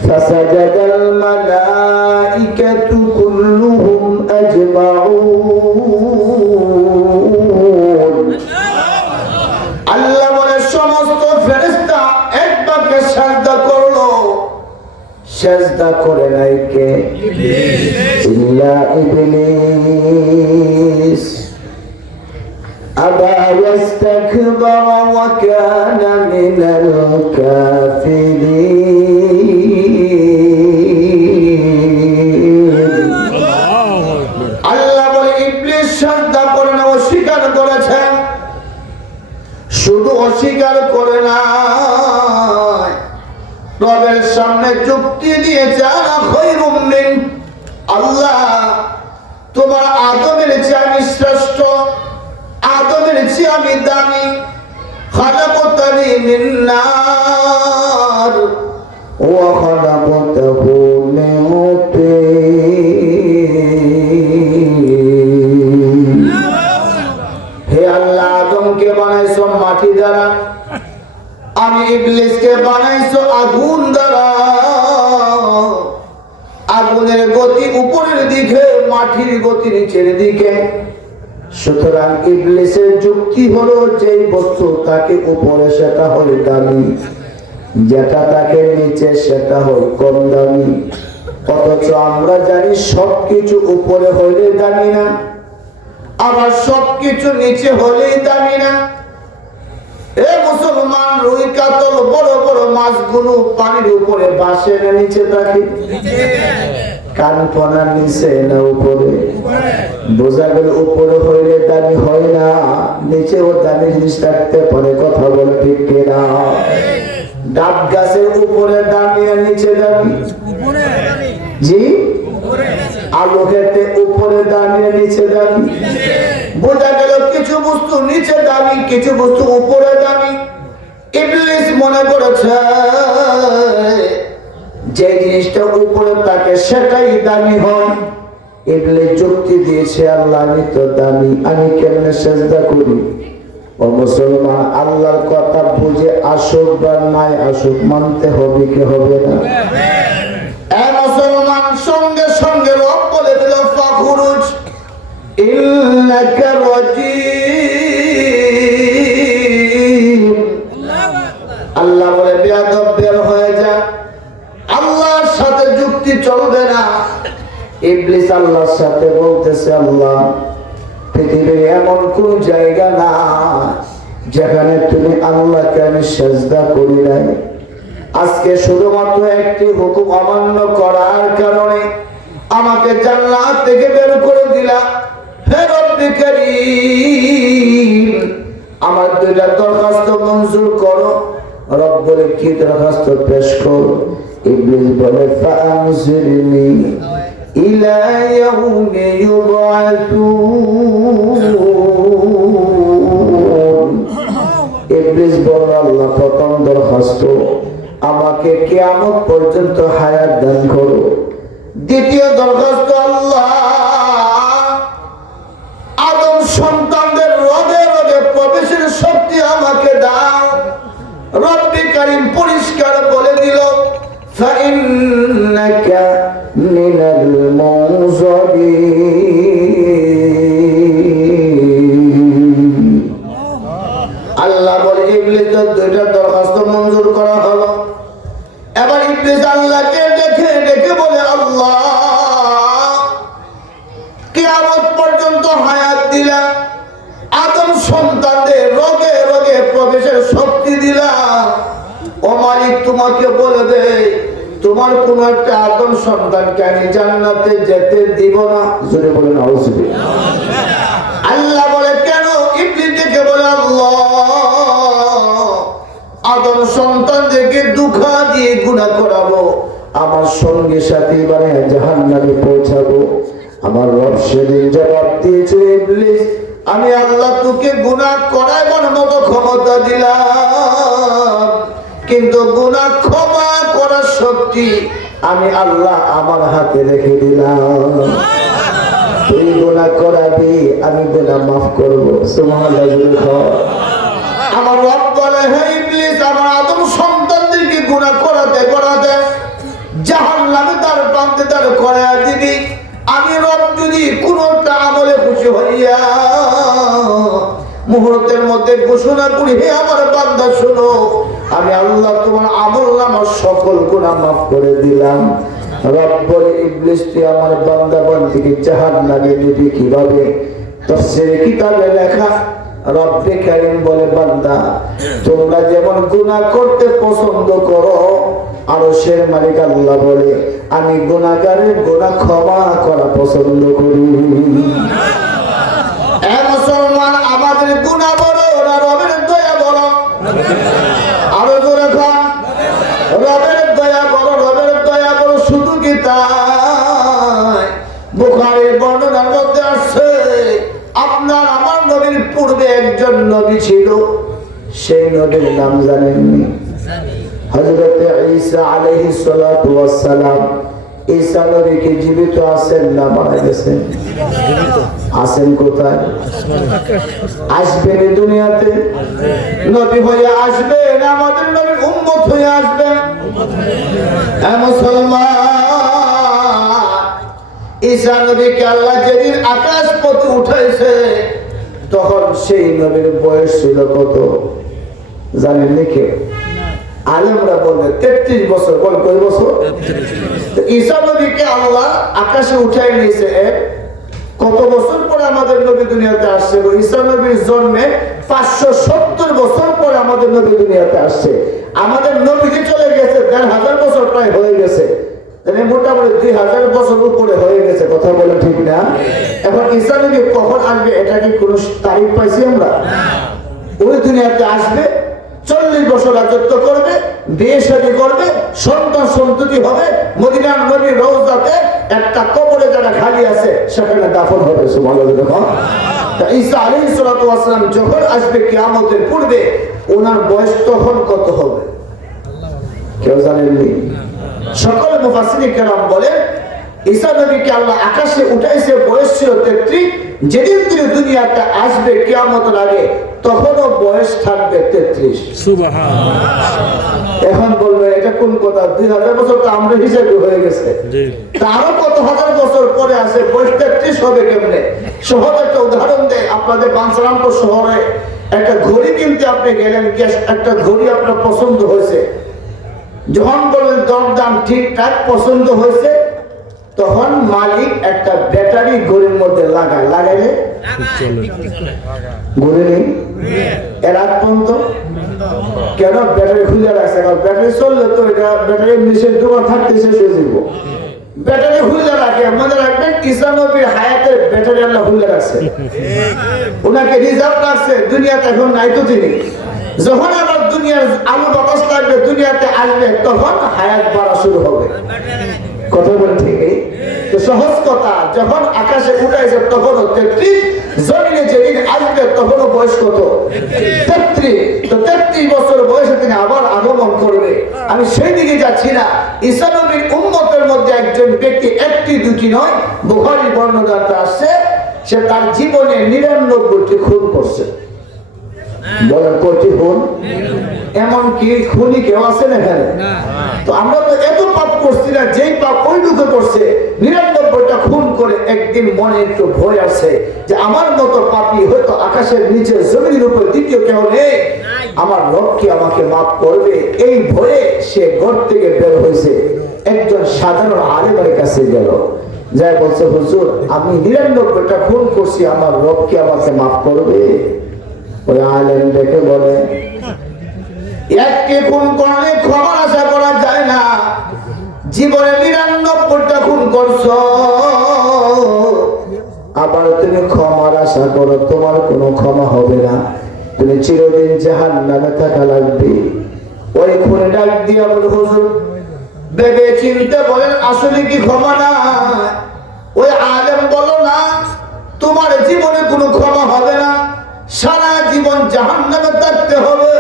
ফাসাজাদাল মালাইকাতু কুল্লুহুম আজমাউন। আল্লাহ বলে, সমস্ত ফেরেশতা এক বাক্যে সাজদা করলো। সাজদা করে নাই কে? ইল্লা ইবলিস আবা ওয়াস্তাকবারা ওয়া কানা মিনাল কাফিরিন। আল্লাহ বলে, ইবলিস সাজদা করে না, অস্বীকার করেছে। শুধু অস্বীকার করে না, রবের সামনে যুক্তি দিয়েছে, আনা খায়রুম মিন। আল্লাহ, তোমার আদমের চেয়ে আমি শ্রেষ্ঠ, আদমের চেয়ে আমি দামি। খালাকতানি মিন নার ওয়া খালাকতাহু মিন তিন। হে আল্লাহ, আদমকে বানাইছো মাটি দ্বারা, আমি ইবলিসকে বানাইছো আগুন দ্বারা। আগুনের গতি উপরের দিকে, মাটির গতি নিচের দিকে। সুতরাং ইবলিসের যুক্তি হলো, যে বস্তু তাকে উপরে সেটা হয় দামি, যেটা তাকে নিচে সেটা হয় কম দামি। অথচ আমরা জানি সবকিছু উপরে হইলে দামি না, আবার সবকিছু নিচে হলেই দামি না। এ মুসলমান, রুই কাতল বড় বড় মাছগুলো পানির উপরে ভাসে না নিচে থাকে? কানপনা নিচে না উপরে? বোঝা গেল উপরে হইলে দামি হয় না, নিচেও দামি জিনিস থাকতে পারে। কথা বলে ঠিক কিনা? ডাব গাছের উপরে দামি আর নিচে দামি? জি। আলু খেতে উপরে উপরে দামি নিচে দামি। বোঝা গেল কিছু বস্তু নিচে দামি, কিছু বস্তু উপরে দামি। ইবলিস মনে করেছে যে জিনিসটা উপরে থাকে সেটাই দামি হয়। ইবলিস যুক্তি দিয়েছে, আল্লাহ আমি তো দামি, আমি কেমনে সেজদা করি? ও মুসলমান, আল্লাহর কথা বুঝে আসুক বা নাই আসুক মানতে হবে কি হবে না? মুসলমান সঙ্গে সঙ্গে রব বলে দিল ফাখরুজ ইন্নাকা রাজিম। আল্লাহ বলে বেয়াদব বের হয়ে যা, আল্লাহর সাথে যুক্তি চলবে না। ইবলিস আল্লাহর সাথে বলতেছে, আল্লাহ পৃথিবীর এমন কোন জায়গা না যেখানে তুমি আল্লাহকে আমি সেজদা করি নাই। আজকে শুধুমাত্র একটি হুকুম অমান্য করার কারণে আমাকে জান্নাত থেকে বের করে দিলা। হে রব্বি কারীম, আমার দুইটা দরখাস্ত মঞ্জুর করো। রব বলে কি দরখাস্ত পেশ করো? ইবলিস বলে ফাআনজিরনি ইলা ইয়াউমি ইউবআসুন। ইবলিস বলল, আল্লাহ প্রথম দরখাস্ত আমাকে কিয়ামত পর্যন্ত হায়াত দান করো। দ্বিতীয় দরখাস্ত, আল্লাহ আদম সন্তানদের রোগে রোগে প্রবেশের শক্তি আমাকে দাও। রব্বি কারীম পরিষ্কার বলে দিল, ফাইন্নাকা মিনাল মুনজারিন। আল্লাহ বলে ইবলিসের দুইটা দরখাস্ত মঞ্জুর করা হলো। এবার ইবলিস আল্লাহকে দেখে দেখে বলে, আল্লাহ কিয়ামত পর্যন্ত হায়াত দিলা, আদম সন্তানদের রোগে রোগে প্রবেশের শক্তি দিলা। ও মালিক, তোমাকে বলে দে তোমার কোন একটা আদম সন্তানকে আমি জান্নাতে যেতে দিব না। জোরে বলেন আউযুবিল্লাহ। আল্লাহ বলে কেন? ইবলিস ডেকে বলে, আল্লাহ আদম সন্তানদেরকে দুঃখা দিয়ে গুনাহ করাবো, আমার সঙ্গে সাথী বানিয়ে জাহান্নামে পৌঁছাবো। আমার রব সেদিন জবাব দিয়েছে, ইবলিস আমি আল্লাহ তোকে গুনাহ করাইবার মতো ক্ষমতা দিলাম, কিন্তু গুনাহ ক্ষমা করার শক্তি আমি আল্লাহ আমার হাতে রেখে দিলাম। তুই গুনাহ করাবি, আমি গুনাহ মাফ করবো। সুবহানাল্লাহ। আমার রব বলে, হে ইবলিস আমার আদম সন্তানদেরকে গুনাহ করাতে করাতে জাহান্নামে তার প্রান্তে তার করায়া দিবি। আমি রব যদি কোনটা আমলে খুশি হইয়া মুহূর্তের মধ্যে ঘোষণা করি, হে আমার বান্দা শোনো, আমি আল্লাহ তোমার আমলনামার সকল গুনাহ মাফ করে দিলাম। রব বলে, ইবলিস তুই আমার বান্দা বান্দিকে জাহান্নামে দিবি কিভাবে? তাফসীর কিতাবে লেখা, রব্বে কারীম বলে, বান্দা তোমরা যেমন গুনাহ করতে পছন্দ করো, আরশের মালিক আল্লাহ বলে আমি গুনাহগারের গুনাহ ক্ষমা করা পছন্দ করি। এ মুসলমান, আমাদের গুনাহ বড় না রবের দয়া বড়? আরো জোরে কর, রবের দয়া বড়, রবের দয়া বড়। শুধু কি তাই? বুখারীর বর্ণনার মধ্যে আছে, আপনার আমার নবীর পূর্বে একজন নবী ছিল, সেই নবীর নাম জানেননি? হযরত ঈসা আলাইহিস সালাতু ওয়াস সালাম। ঈসা নবী কি জীবিত আছেন না মারা গেছেন? জীবিত আছেন। কোথায়? আসবেন এই দুনিয়াতে, নবী হয়ে আসবেন, আমাদের নবীর উম্মত হয়ে আসবেন। হে মুসলমান, ঈসা নবীকে আল্লাহ যেদিন আকাশ পথে উঠাইছে তখন সেই নবীর বয়স ছিল কত জানেন নাকি? আলেমরা বলে 33 বছর। বল কয় বছর? ঈসা নবীকে আল্লাহ আকাশে উঠাই নিয়েছে কত বছর পরে আমাদের নবী দুনিয়াতে আসছে? ঈসা নবীর জন্মে 570 বছর পরে আমাদের নবী দুনিয়াতে আসছে। আমাদের নবী যে চলে গেছে 1500 বছর প্রায় হয়ে গেছে, তাহলে মোটামুটি 2000 বছর উপরে হয়ে গেছে। কথা বলে ঠিক না? এখন ঈসা নবী কখন আসবে এটা কি কোনো তারিখ পাইছি আমরা? ওই দুনিয়াতে আসবে, 40 বছর রাজত্ব করবে, বিয়ে শাদী করবে, সন্তান সন্ততি হবে। মদিনার নবীর রওজাতে একটা কবরে যারা খালি আছে সেখানে দাফন হবে। সুবহানাল্লাহ। তা ঈসা আলাইহিস সালাতু ওয়াস সালাম যখন আসবে কিয়ামতের পূর্বে ওনার বয়স তখন কত হবে কেউ জানেননি? সকল মুফাসসিরিন কেরাম বলেন ঈসা নবীকে আল্লাহ আকাশে উঠাইছে, বয়স ছিল 33। যেদিন তিনি দুনিয়াতে আসবে কিয়ামতের আগে তখনও বয়স থাকবে 33। সুবহানাল্লাহ। এখন বলবে এটা কোন কথা? 2000 বছর তো আমরা হিসাবে হয়ে গেছে, তারও কত হাজার বছর পরে আসে, বয়স 33 হবে কেমনে? সহজ একটা উদাহরণ দেয় আপনাদের। বাঞ্ছারামপুর শহরে একটা ঘড়ি কিনতে আপনি গেলেন, একটা ঘড়ি আপনার পছন্দ হয়েছে, যখন বললেন দরদাম ঠিকঠাক পছন্দ হয়েছে, তখন মালিক একটা ব্যাটারি ঘড়ির মধ্যে লাগাইলে ঘড়ি নেই এর আগ পর্যন্ত। কেন? ব্যাটারি খুলে রাখছে, কারণ ব্যাটারি চললে তো এটা ব্যাটারি নিচের দোকান থাকতে শেষ হয়ে যাব। ব্যাটারি খুলে রাখে। মনে রাখবেন ঈসা নবীর হায়াতের ব্যাটারি আল্লাহ খুলে রাখছে, ওনাকে রিজার্ভ রাখছে। দুনিয়াতে এখন নাই তো তিনি। যখন আবার দুনিয়ার আলো বাতাস লাগবে, দুনিয়াতে আসবে, তখন হায়াত বাড়া শুরু হবে। কথা বলে ঠিক? তো সহজ কথা, যখন আকাশে উঠাইছে তখনও 33, জমিনে যেদিন আসবে তখনও বয়স কত? 33। তো 33 বছর বয়সে তিনি আবার আগমন করবে। আমি সেই দিকে যাচ্ছি না। ঈসা নবীর উম্মতের মধ্যে একজন ব্যক্তি, একটি দুটি নয়, বুখারীর বর্ণনাতে আসছে, সে তার জীবনে 99টি খুন করছে। বলেন কয়টি খুন? এমন কি খুনি কেউ আছেন এখানে? তো আমরা তো এত পাপ করছি না, যেই পাপ ওই দুঃখে করছে, 99টা খুন করে একদিন মনে একটু ভয় আছে যে আমার মতো পাপী হয়তো আকাশের নিচে জমিনের উপর দ্বিতীয় কেউ নেই, আমার রব কি আমাকে মাফ করবে? এই ভয়ে সে ঘর থেকে বের হয়েছে, একজন সাধারণ আলেমের কাছে গেল, যাই বলছে হুজুর আমি 99টা খুন করছি, আমার রব কি আমাকে মাফ করবে? ওই আলেম দেখে বলে একটি খুন করলে ক্ষমা আশা করা যায় না, জীবনে 99টা খুন করছো, আবার তুমি ক্ষমার আশা করো, তোমার কোনো ক্ষমা হবে না, তুমি চিরদিন জাহান্নামে থাকা লাগবে। ওই খুনে ডাক দিয়ে বলে হুজুর ভেবে চিন্তে বলেন আসলে কি ক্ষমা না? ওই আলেম বলো না তোমার জীবনে কোনো ক্ষমা হবে না, সারা জীবন জাহান্নামে থাকতে হবে।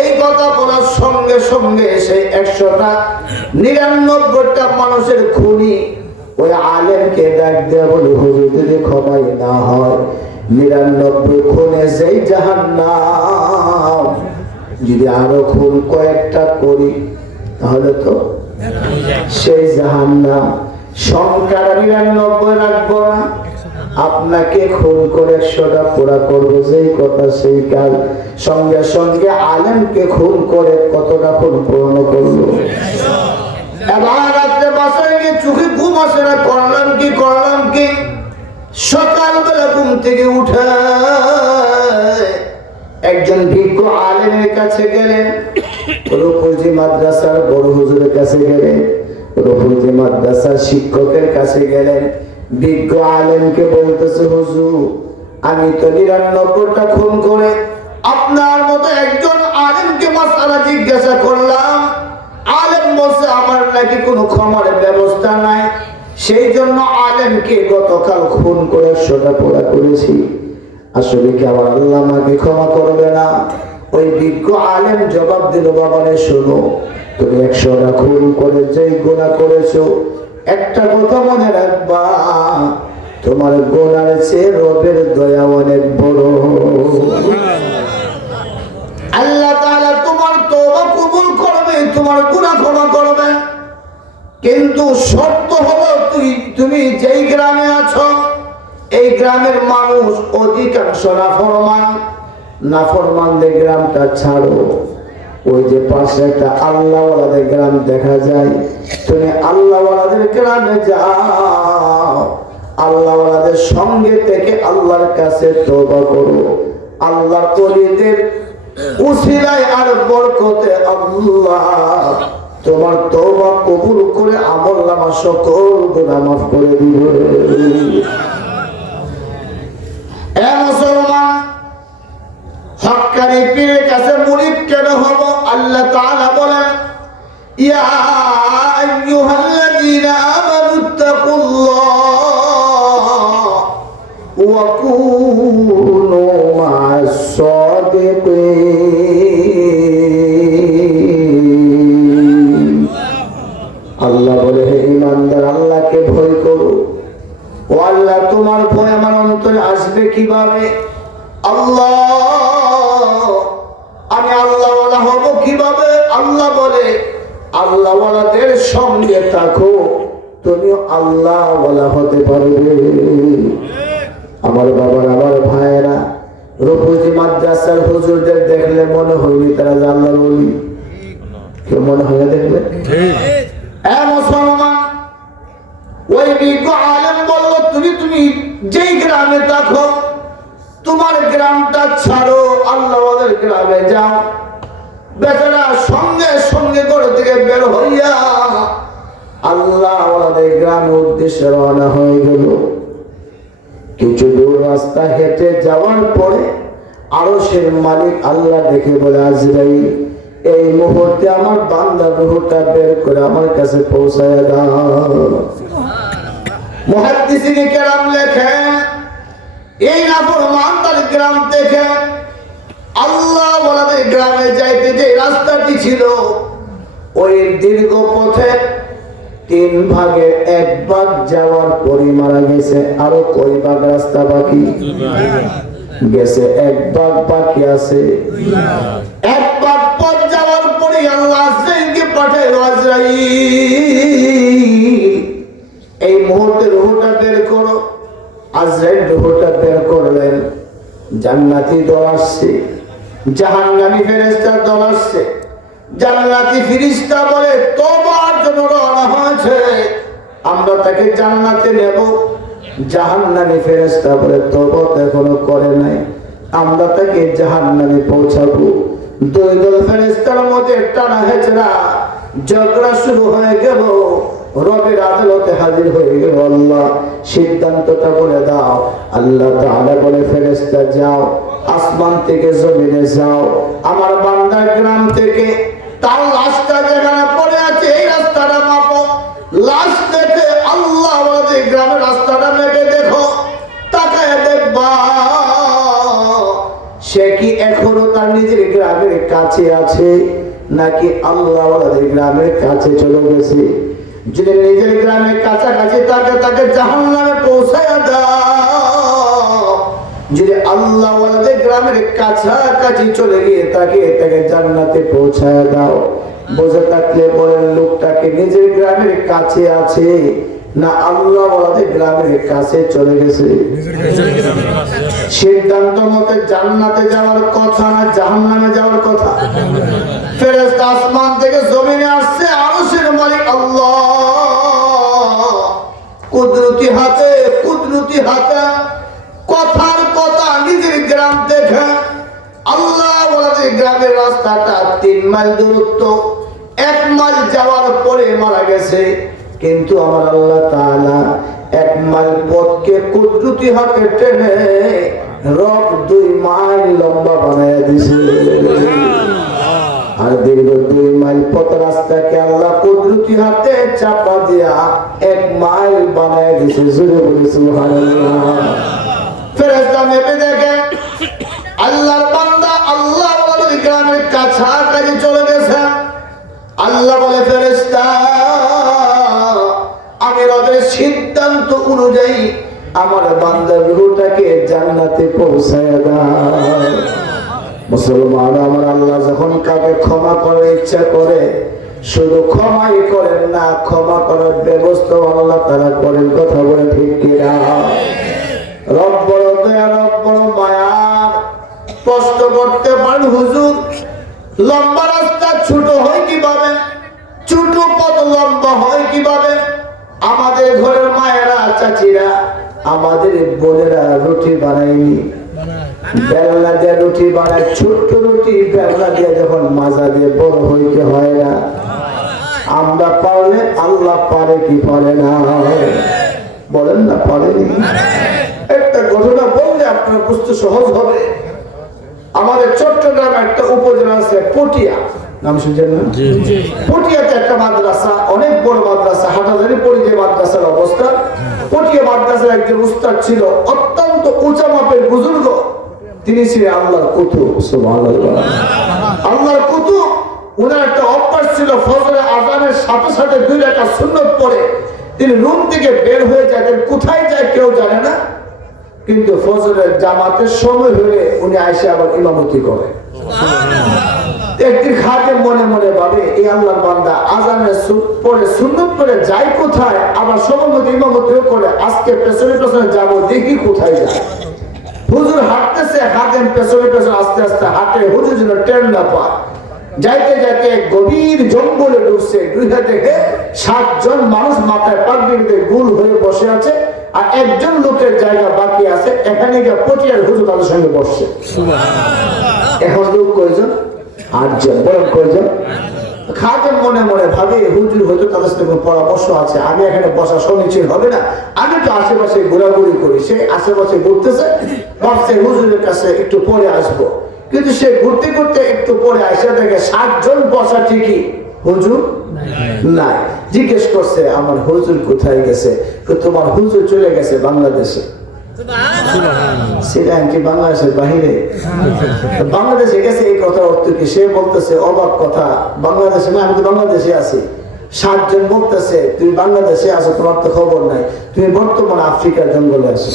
এই কথা বলার সঙ্গে সঙ্গে সেই 100টা 99টা মানুষের খুনি ওই আলেমকে ডাক দেয়া বলে হুজুর যদি ক্ষমাই না হয় 99 খুনে সেই জাহান্নাম, যদি আরো খুন কয়েকটা করি তাহলে তো সেই জাহান্নাম। সংখ্যা 99 রাখবো না, আপনাকে খুন করে 100টা পুরা করবো, যেই কথা সেই কাল। সঙ্গে সঙ্গে আলেমকে খুন করে কতটা খুন পূর্ণ করলো। এবার রাত্রে বাসায় গিয়ে চোখে ঘুম আসে না, করলাম কি? সকালবেলা ঘুম থেকে উঠে একজন বিজ্ঞ আলেমের কাছে গেলেন, রূপজি মাদ্রাসার বড় হুজুরের কাছে গেলেন, রূপজি মাদ্রাসার শিক্ষকের কাছে গেলেন। বিজ্ঞ আলেমকে বলতেছে হুজুর আমি তো 99টা খুন করে আপনার মতো একজন আলেমকে মাসআলা জিজ্ঞাসা করলাম, আলেম বলছে আমার নাকি কোনো ক্ষমার ব্যবস্থা নাই, সেই জন্য আলেমকে গতকাল খুন করে 100টা পোড়া করেছি। আসলে কি আমার আল্লাহ আমাকে ক্ষমা করবে না? ওই বিজ্ঞ আলেম জবাব দিল বাবা রে শোনো, তুমি 100টা খুন করে যেই গুনাহ করেছো, একটা কথা মনে রাখবা, তোমার গুনার চেয়ে রবের দয়া অনেক বড়। আল্লাহ তাআলা তোমার তওবা কবুল করবে, তোমার গুনাহ ক্ষমা করবে, কিন্তু শর্ত হলো তুমি যেই গ্রামে আছো এই গ্রামের মানুষ অধিকাংশ নাফরমানদের গ্রামটা ছাড়ো। ওই যে পাশে একটা আল্লাহওয়ালাদের গ্রাম দেখা যায়, তুমি আল্লাহওয়ালাদের গ্রামে যাও, আল্লাহওয়ালাদের সঙ্গে থেকে আল্লাহর কাছে তওবা করো। আল্লাহর ওলিদের উসিলায় আর বরকতে আল্লাহ তোমার তওবা কবুল করে আমলনামা সকল গুনাহ মাফ করে দিবে। এ মুসলমান, হক্কানি পীরের কাছে মুরিদ কেন হব? আল্লাহ তাআলা বলেন ইয়া আইয়ুহাল্লাযীনা আমানুত্তাকুল্লাহ আল্লাহ বলে, হে ঈমানদার, আল্লাহকে ভয় করো। ও আল্লাহ, তোমার ভয় আমার অন্তরে আসবে কিভাবে? আল্লাহ, আমি আল্লাহওয়ালা হব কিভাবে? আল্লাহ বলে, আল্লাহওয়ালাদের সঙ্গে থাকো, তুমি আল্লাহওয়ালা হতে পারবে। আমার বাবার, আমার ভাইয়েরা, রফুজি মাদ্রাসার হুজুরদের দেখলে মনে হয়নি তারা আল্লাহর ওলি? কেউ মনে হয় না দেখলে? মুসলমান, ওই বিজ্ঞ আলেম বলল, তুমি যেই গ্রামে থাকো, তোমার গ্রামটা ছাড়ো, আল্লাহওয়ালাদের গ্রামে যাও। বেচারা সঙ্গে সঙ্গে ঘর থেকে বের হইয়া আল্লাহওয়ালাদের গ্রামের উদ্দেশ্যে রওনা হয়ে গেল। কিছু দূর রাস্তা হেঁটে যাওয়ার পরে আরশের মালিক আল্লাহ দেখে বলে, আজরাইল, এই মুহূর্তে আমার বান্দার রূহটা বের করে আমার কাছে পৌঁছায় দাও। মুহাদ্দিসিনে কেরাম লেখেন, এই নাফরমানদের গ্রাম থেকে আল্লাহওয়ালাদের গ্রামে যাইতে যে রাস্তাটি ছিল, ওই দীর্ঘ পথে 3 ভাগে 1 ভাগ যাওয়ার পরে মারা গেছে। আরো কয় ভাগ রাস্তা বাকি গেছে? 1 ভাগ বাকি আছে। 1 ভাগ পথ যাওয়ার পরে আল্লাহ আজরাইলকে পাঠাইল, আজরাইল, এই মুহূর্তে রূহটা বের করো। আজরাইল রূহটা বের করলেন। জান্নাতি দল আসছে, জাহান্নামী ফেরেশতা দল আসছে। জান্নাতি ফেরেশতা বলে, তওবার জন্য রওনা হয়েছে, আমরা তাকে জান্নাতে নেব। জাহান্নামী ফেরেশতা বলে, তওবা এখনো করে নাই, আমরা তাকে জাহান্নামে পৌঁছাবো। 2 দল ফেরেশতার মধ্যে টানা হেচড়া, ঝগড়া শুরু হয়ে গেল। রবের আদালতে হাজির হয়ে গেল। আল্লাহ, সিদ্ধান্তটা বলে দাও। আল্লাহ তাআলা বলে, ফেরেশতা যাও, আসমান থেকে জমিনে যাও, আমার বান্দার গ্রাম থেকে তার লাশটা যেখানে পড়ে আছে এই রাস্তাটা মাপো। লাশ থেকে আল্লাহওয়ালাদের গ্রামের রাস্তাটা মেপে দেখো, তাকায় দেখবা সে কি এখনো তার নিজের গ্রামের কাছে আছে নাকি আল্লাহওয়ালাদের গ্রামের কাছে চলে গেছে। যদি নিজের গ্রামের কাছাকাছি থাকে, তাকে জাহান্নামে পৌঁছায় দাও। যদি আল্লাহওয়ালাদের গ্রামের কাছাকাছি চলে গিয়ে তাকে জান্নাতে পৌঁছায় দাও। বোঝা থাকলে বলেন, লোকটাকে নিজের গ্রামের কাছে আছে না আল্লাহওয়ালাদের গ্রামের কাছে চলে গেছে? সিদ্ধান্ত মতে জান্নাতে যাওয়ার কথা না জাহান্নামে যাওয়ার কথা? ফেরেশতা আসমান থেকে জমিনে আসছে, আরশের মালিক আল্লাহ কুদরতি হাতে কথার কথা নিজের গ্রাম থেকে আল্লাহওয়ালাদের গ্রামের রাস্তাটা 3 মাইল দূরত্ব। 1 মাইল যাওয়ার পরে মারা গেছে, কিন্তু আমার আল্লাহ তাআলা 1 মাইল পথকে কুদরতি হাতে টেনে রব 2 মাইল লম্বা বানায় দিয়েছে। আর দীর্ঘ 2 মাইল পথ রাস্তাকে আল্লাহ কুদরতি হাতে চাপা দিয়া 1 মাইল বানায় দিয়েছে। জোরে বলি সুবহানাল্লাহ। ফেরেশতা মেপে দেখে আল্লাহর বান্দা আল্লাহওয়ালাদের গ্রামের কাছাকাছি চলে গেছে। আল্লাহ বলে, ফেরেশতা, আমি রবের সিদ্ধান্ত অনুযায়ী আমার বান্দার রূহটাকে জান্নাতে পৌঁছায় দাও। মুসলমান, আমার আল্লাহ যখন কাউকে ক্ষমা করার ইচ্ছা করে, শুধু ক্ষমাই করেন না, ক্ষমা করার ব্যবস্থা আল্লাহ তাআলা করেন। কথা বলে ঠিক কিনা? রব বড় দয়া, রব বড় মায়া। প্রশ্ন করতে পারেন, হুজুর, লম্বা রাস্তা ছোট হয় কিভাবে? ছোট পথ লম্বা হয় কিভাবে? আমাদের ঘরের মায়েরা, চাচিরা, আমাদের বোনেরা রুটি বানায়নি, বেলনা দিয়ে রুটি বানায়। ছোট্ট রুটি বেলনা দিয়ে যখন মাজা দিয়ে বড় হইতে হয় না? আমরা পারলে আল্লাহ পারে কি পারে না? বলেন না, পারেনি? একটা ঘটনা বললে আপনার বুঝতে সহজ হবে। আমাদের চট্টগ্রাম একটা উপজেলা আছে পটিয়া, নাম শুনছেন না? পটিয়াতে একটা মাদ্রাসা, অনেক বড় মাদ্রাসা, হাটাজারি পড়ে যে মাদ্রাসার অবস্থা। পটিয়া মাদ্রাসার একজন উস্তাদ ছিল, অত্যন্ত উঁচা মাপের বুজুর্গ। তিনি ছিলেন আল্লাহর কুতুব। সুবহানাল্লাহ। আল্লাহর কুতুব। উনার একটা অভ্যাস ছিল ফজরের আযানের সাথে সাথে 2 রাকাত সুন্নাত পড়ে তিনি রুম থেকে বের হয়ে যায়, কোথায় যায় কেউ জানে না, কিন্তু ফজরের জামাতের সময় হলে উনি আয়েশা আবার ইমামতি করে। একদিন খাদেম মনে মনে ভাবে, এই আল্লাহর বান্দা আযানের পরে সুন্নাত পড়ে যায় কোথায়, আবার সময় মতো ইমামতিও করে, আজকে পেছনে পেছনে যাব দেখি কোথায় যায়। হুজুর হাঁটতেছে, খাদেম পেছনে পেছনে আস্তে আস্তে হাঁটে, হুজুর যেন টের না পায়। যাইতে যাইতে গভীর জঙ্গলে ঢুকছে, ঢুকে দেখে 7 জন মানুষ মাথায় পাগড়ি দিয়ে গোল হয়ে বসে আছে, আর একজন লোকের জায়গা বাকি আছে, এখানে গিয়ে পটিয়ার হুজুর তাদের সঙ্গে বসছে। এখন লোক কয়জন? 8 জন। বলেন কয়জন? খাদেম মনে মনে ভাবে, হুজুর হয়তো তাদের সাথে কোনো পরামর্শ আছে, আমি এখানে বসা সমীচীন হবে না, আমি তো আশেপাশে ঘোরাঘুরি করি। সে আশেপাশে ঘুরতেছে, ভাবছে হুজুরের কাছে একটু পরে আসবো, কিন্তু সে ঘুরতে ঘুরতে একটু পরে আসে দেখে 7 জন বসা, ঠিকই হুজুর নাই। জিজ্ঞেস করছে, আমার হুজুর কোথায় গেছে? তোমার হুজুর চলে গেছে বাংলাদেশে। সেটা কি বাংলাদেশের বাহিরে? বাংলাদেশে গেছে, এই কথা অর্থ কি? সে বলতেছে অবাক কথা, বাংলাদেশে না, আমি তো বাংলাদেশে আছি। 7 জন বলতেছে, তুমি বাংলাদেশে আছো, তোমার তো খবর নাই, তুমি বর্তমানে আফ্রিকার জঙ্গলে আছো।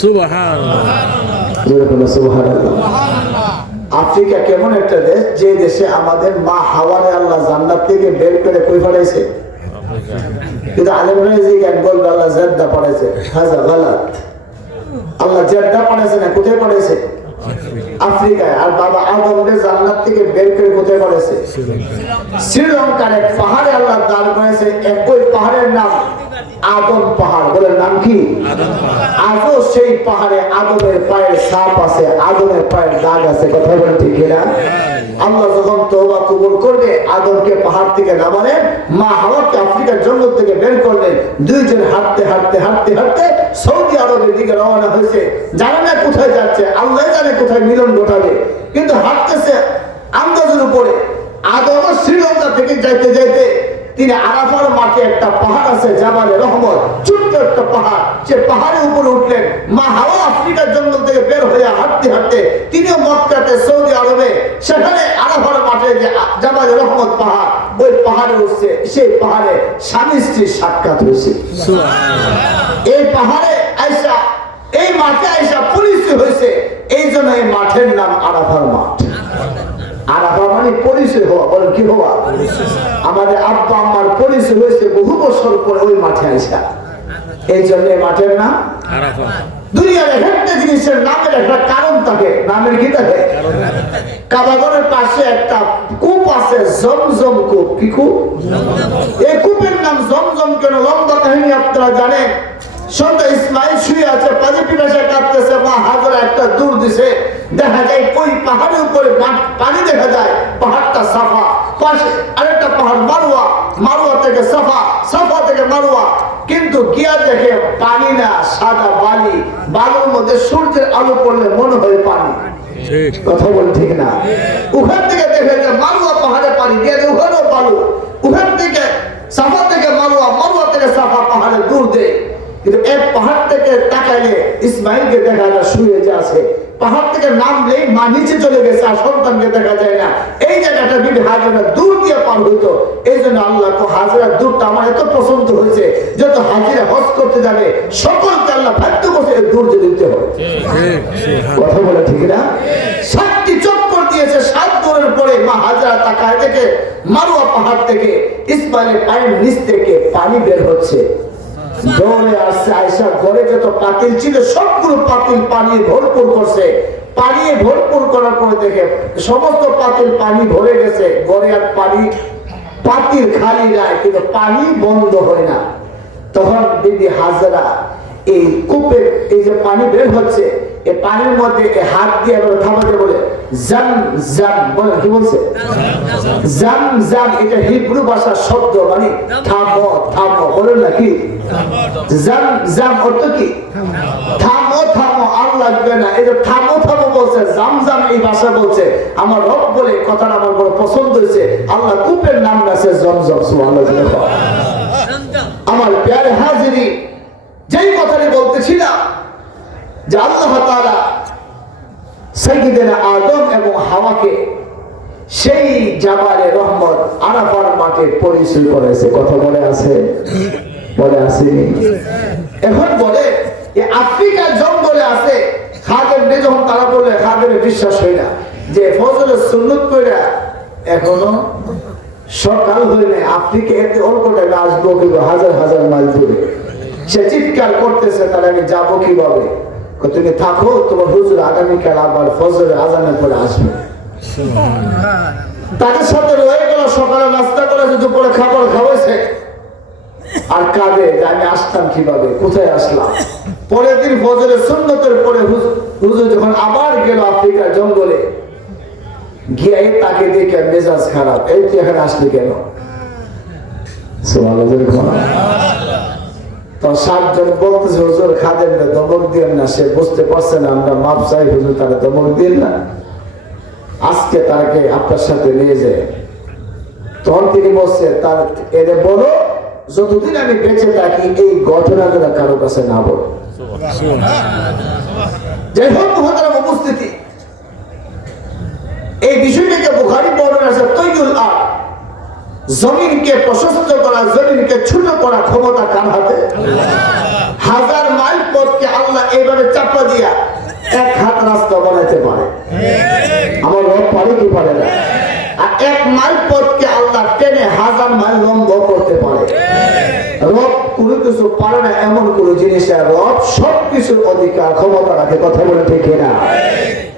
সুবহানাল্লাহ। আফ্রিকা কেমন একটা দেশ, যে দেশে আমাদের মা হাওয়ারে আল্লাহ জান্নাত থেকে বের করে কই পাঠাইছে, কিন্তু আলেমরা যে এক বলবে আল্লাহ জেদ্দা পাঠাইছে, হাজা গালাত। আল্লাহ জেদ্দা পাঠাইছে না, কোথায় পাঠাইছে? আফ্রিকায়। আর বাবা আদমকে জান্নাত থেকে বের করে কোথায় পাঠাইছে? শ্রীলঙ্কার এক পাহাড়ে আল্লাহ দাঁড় করেছে, একই পাহাড়ের নাম আদম পাহাড়। বলে নাম কি? আজও সেই পাহাড়ে আদমের পায়ের ছাপ আছে, আদমের পায়ের দাগ আছে। কথা বলেন ঠিক কিনা? আল্লাহ যখন তওবা কবুল করবে, আদমকে পাহাড় থেকে নামালেন, মা হাওয়াকে আফ্রিকার জঙ্গল থেকে বের করলেন। 2 জন হাঁটতে হাঁটতে হাঁটতে হাঁটতে সৌদি আরবের দিকে রওনা হয়েছে। জানে না কোথায় যাচ্ছে, আল্লাহ জানে কোথায় মিলন ঘটাবে, কিন্তু হাঁটতেছে আন্দাজের উপরে। আদম শ্রীলঙ্কা থেকে যাইতে যাইতে তিনি আরাফার মাঠে একটা পাহাড় আছে, জাবালে রহমত, ছোট্ট একটা পাহাড়, সে পাহাড়ের উপরে উঠলেন। মা হাওয়া আফ্রিকার জঙ্গল থেকে বের হয়ে হাঁটতে হাঁটতে তিনিও মক্কাতে সৌদি আরবে, সেখানে আরাফার মাঠে যে জাবালে রহমত পাহাড়, ওই পাহাড়ে উঠছে। সেই পাহাড়ে স্বামী স্ত্রীর সাক্ষাৎ হয়েছে। এই পাহাড়ে আয়েশা, এই মাঠে আয়েশা পরিচয় হয়েছে, এই জন্য এই মাঠের নাম আরাফার মাঠ। আরাফা মানে পরিচয় হওয়া। বলেন কি হওয়া? আমাদের আব্বা আম্মার পরিচয় হয়েছে বহু বছর পরে ওই মাঠে আইসা, এই জন্য মাঠের নাম আরাফা। দুনিয়ার একটা জিনিসের নামের একটা কারণ থাকে, নামের কি থাকে? কাবাগরের পাশে একটা কূপ আছে, জমজম কূপ। কি কূপ? এই কূপের নাম জমজম কেন? লম্বা কাহিনী আপনারা জানেন। সন্ধ্যা ইসমাইল শুয়ে আছে, পানি পিপাসায় কাঁদতেছে, মা হাজারা একটা দূর দিছে, দেখা যায় ওই পাহাড়ের উপরে পানি দেখা যায়, পাহাড়টা সাফা, পাশে আরেকটা পাহাড় মারুয়া, মারুয়া থেকে সাফা, সাফা থেকে মারুয়া, কিন্তু গিয়া দেখে পানি না, সাদা বালি, বালুর মধ্যে সূর্যের আলো পড়লে মনে হয় পানি। কথা বল ঠিক না? ওখান থেকে দেখে যে মারুয়া পাহাড়ে পানি, গিয়ে ওখানেও বালু, ওখান থেকে সাফা থেকে মারুয়া, মারুয়া থেকে সাফা পাহাড়ে দূর দেয়। কিন্তু এক পাহাড় থেকে তাকাইলে ইসমাইলকে দেখা যায় শুয়ে যে আছে, পাহাড় থেকে নামলেই মা নিচে চলে গেছে, আর সন্তানকে দেখা যায় না। এই জায়গাটা বিবি হাজেরা দূর দিয়ে পার হইতো। এই জন্য আল্লাহ হাজেরার দূরটা আমার এত পছন্দ হয়েছে, যত হাজিরা হজ করতে যাবে সকলকে আল্লাহ বাধ্য করছে দূর যে দিতে হবে। কথা বলে ঠিক না? 7টি চক্কর দিয়েছে, 7 দৌড়ের পরে মা হাজেরা তাকায় দেখে মারুয়া পাহাড় থেকে ইসমাইলের পায়ের নিচ থেকে পানি বের হচ্ছে। দৌড়ে আসছে আয়েশা, ঘরে যত পাতিল ছিল সবগুলো পাতিল পানি ভরপুর করছে। পানি ভরপুর করার পরে দেখে সমস্ত পাতিল পানি ভরে গেছে, ঘরে আর পানি, পাতিল খালি নাই, কিন্তু পানি বন্ধ হয় না। তখন বিবি হাজেরা এই কূপের এই যে পানি বের হচ্ছে, এই পানির মধ্যে হাত দিয়ে থামাতে বলে জাম জাম। বলে কি বলছে? জাম জাম। এটা হিব্রু ভাষার শব্দ, মানে থামো থামো। বলেন না কি? জাম জাম অর্থ কি? থামো থামো, আর লাগবে না। এই যে থামো থামো বলছে, জাম জাম এই ভাষা বলছে। আমার রব বলে কথাটা আমার বড় পছন্দ হয়েছে। আল্লাহ কূপের নাম আছে জমজম। সুবহানাল্লাহ। আমার প্যারে হাজিরি, যেই কথাটি বলতেছিলাম যে আল্লাহ তাআলা সাইয়্যিদানা আদম এবং হাওয়াকে সেই জাবালে রহমত আরাফার মাঠে পরিচয় করেছে। কথা মনে আছে? মনে আসেনি? এখন বলে আফ্রিকার জঙ্গলে আছে খাদেম যখন তারা বললে খাদেমে বিশ্বাস হয় না যে ফজরের সুন্নত কইরা এখনো সকাল হয়ে নাই, আফ্রিকা এত অল্প টাইমে আসবো কিন্তু হাজার হাজার মাইল দূরে। সে চিৎকার করতেছে, তাহলে আমি যাবো কিভাবে? তুমি থাকো, তোমার হুজুর আগামীকাল আবার ফজরের আজানের পরে আসবে। তাদের সাথে রয়ে গেল, সকালে নাস্তা করেছে, দুপুরে খাবার খাওয়াইছে, আর কাঁদে যে আমি আসতাম কিভাবে, কোথায় আসলাম। পরের দিন ফজরের সুন্নতের পরে হুজুর যখন আবার গেল আফ্রিকার জঙ্গলে, গিয়ে তাকে দেখে মেজাজ খারাপ, এই তুই এখানে আসলি কেন? তো 7 জন বলতেছে হুজুর খাদেম না, দমক দিন না। সে বুঝতে পারছে না আমরা মাপ চাই, হুজুর তারা দমক দিন না, আজকে তাকে আপনার সাথে নিয়ে যায়। তখন তিনি বলছে তার এদের বলো যতদিন আমি বেঁচে থাকি এই ঘটনাগুলো কারো কাছে না বল। যাই হোক মহতারাম উপস্থিতি, এই বিষয়টিকে বুখারী বর্ণনা আছে তৈয়ুল আরদ, জমিনকে প্রশস্ত করা, জমিনকে ছোট করা ক্ষমতা কার হাতে? হাজার মাইল পথকে আল্লাহ এইভাবে চাপা দিয়া 1 হাত রাস্তা বানাইতে পারে। আমার রব পারে কি পারে না? আর 1 মাইল পথকে আল্লাহ টেনে 1000 মাইল লম্বা করতে পারে। রব কোনো কিছু পারে না এমন কোন জিনিস, রব সবকিছুর অধিকার ক্ষমতা রাখে। কথা বলে ঠিক না?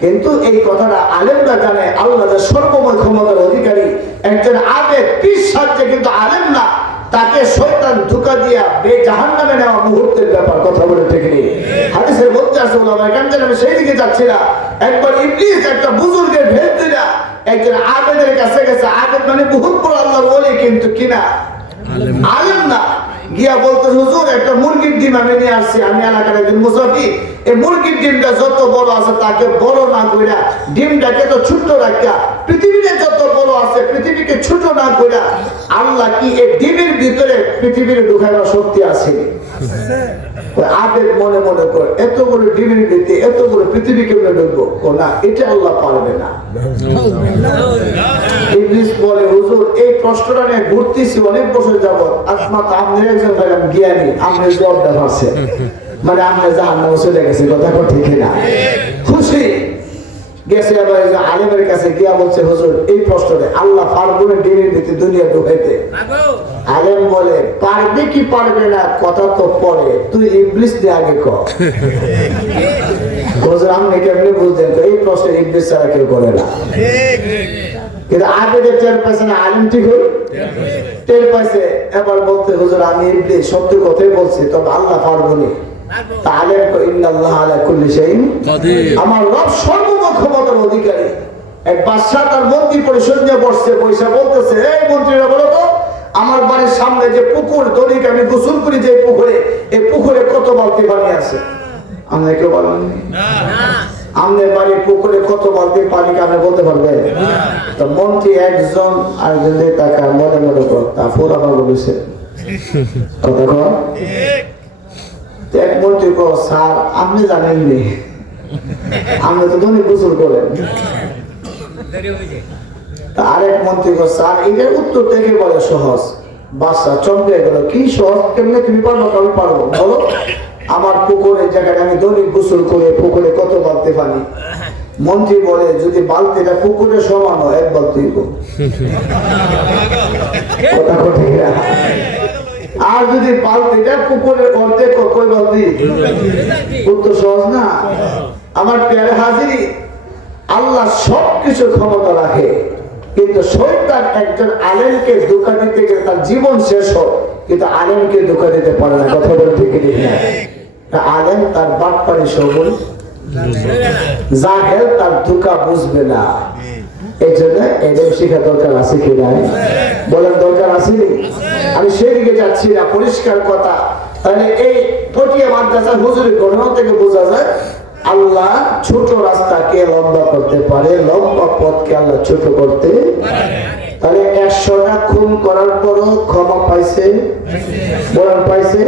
কিন্তু এই কথাটা আলেমরা জানে, আল্লাহ যে সর্বময় ক্ষমতার অধিকারী। একজন আবেদ পীর সাজে কিন্তু আলেম না, তাকে শয়তান ধোঁকা দিয়া জাহান্নামে নেওয়া মুহূর্তের ব্যাপার। কথা বলে ঠিক নেই? হাদিসের মধ্যে আছে, ওলামা কেন আমি সেই দিকে যাচ্ছি না। একবার ইবলিস একটা বুজুর্গের ভেদ দিলা একজন আবেদের কাছে গেছে। আবেদ মানে বহুত বড় আল্লাহর ওলি, কিন্তু কিনা আলেম না। গিয়া বলতে হুজুর একটা মুরগির ডিম আমি নিয়ে আসছি, আমি এলাকার একজন মুসাফির, এই মুরগির ডিমটা যত বড় আছে তাকে বড় না কইরা, ডিমটাকে তো ছোট রাখা, পৃথিবীতে যত বড় আছে পৃথিবীকে ছোট না কইরা আল্লাহ কি এই ডিমের ভিতরে পৃথিবীর ঢুকাইবার শক্তি আছে? আবেদ মনে মনে করে এত বড় ডিমের ভিতরে এত বড় পৃথিবীকে ঢুকবো, ও না, এটা আল্লাহ পারবে না। ইবলিস বলে হুজুর এই প্রশ্নটা নিয়ে ঘুরতেছি অনেক বছর যাবত, একমাত্র আপনি একজন জ্ঞানী, আপনি জবাবটা পারছেন, মানে আপনি জাহান্নামে চলে গেছে। কথা ঠিক না? খুশি গেছে। আবার আলেমের কাছে গিয়া বলছে হুজুর এই প্রশ্নটা আল্লাহ পারবে না ডিমের ভিতরে দুনিয়া ঢুকাইতে? আলেম বলে পারবে কি পারবে না কথা তো পরে, তুই ইবলিস দিয়ে আগে কর। হুজুর আপনি কেমনি বুঝলেন? তো এই প্রশ্ন ইবলিস ছাড়া কেউ করে না। কিন্তু আবেদের টের পাইছে না, আলেম ঠিক হল টের পাইছে। এবার বলতে হুজুর আমি ইবলিস সত্য কথাই বলছি, তবে আল্লাহ পারবো না। আমার রব সর্বময় ক্ষমতার অধিকারী। এক বাদশা তার মন্ত্রী পরিষদ নিয়ে বসছে, পয়সা বলতেছে এই মন্ত্রীরা বলো তো আমার বাড়ির সামনে যে পুকুর দড়িকে আমি গোসল করি যে পুকুরে, এই পুকুরে কত বালতি পানি আছে? আমরা কেউ বলেন আমাদের বাড়ির পুকুরে কত বালতি পানি আপনি বলতে পারবেন? তো মন্ত্রী একজন আর যদি টাকা মনে মনে কর তা ফুল আমার বলেছে কথা কর। এক মন্ত্রী কো স্যার আপনি জানেননি, আপনি তো ধনী গোসল করেন। আরেক মন্ত্রী কো স্যার এটার উত্তর থেকে বলে সহজ। বাচ্চা চমকে গেল, কি সহজ, কেমনে তুমি পারবো? আমি পারবো, বলো। আমার পুকুরের জায়গায় আমি দৈনিক গোসল করে পুকুরে কত বালতি পানি? মন্ত্রী বলে যদি বালতিটা পুকুরে সমান হয় 1 বালতি কথা ঠিক না? আর যদি বালতিটা পুকুরের অর্ধেক কই বালতি? উত্তর সহজ না? আমার প্যারে হাজিরি, আল্লাহ সবকিছু ক্ষমতা রাখে, কিন্তু শয়তান একজন আলেমকে ধোঁকা দিতে গেলে তার জীবন শেষ হয়, কিন্তু আলেমকে ধোঁকা দিতে পারে না। কথা বলে ঠিক না? আলেম তার বাটপারি সবল, জাহেল তার ধোঁকা বুঝবে না। এই জন্য এদের শেখা দরকার আছে কি নাই? বলেন দরকার আছে? আমি সেদিকে যাচ্ছি না, পরিষ্কার কথা। তাহলে এই পটিয়া মাদ্রাসার হুজুরের ঘটনা থেকে বোঝা যায় আল্লাহ ছোট রাস্তাকে লম্বা করতে পারে, লম্বা পথকে আল্লাহ ছোট করতে পারে। তাহলে 100টা খুন করার পরও ক্ষমা পাইছে, বলেন পাইছে?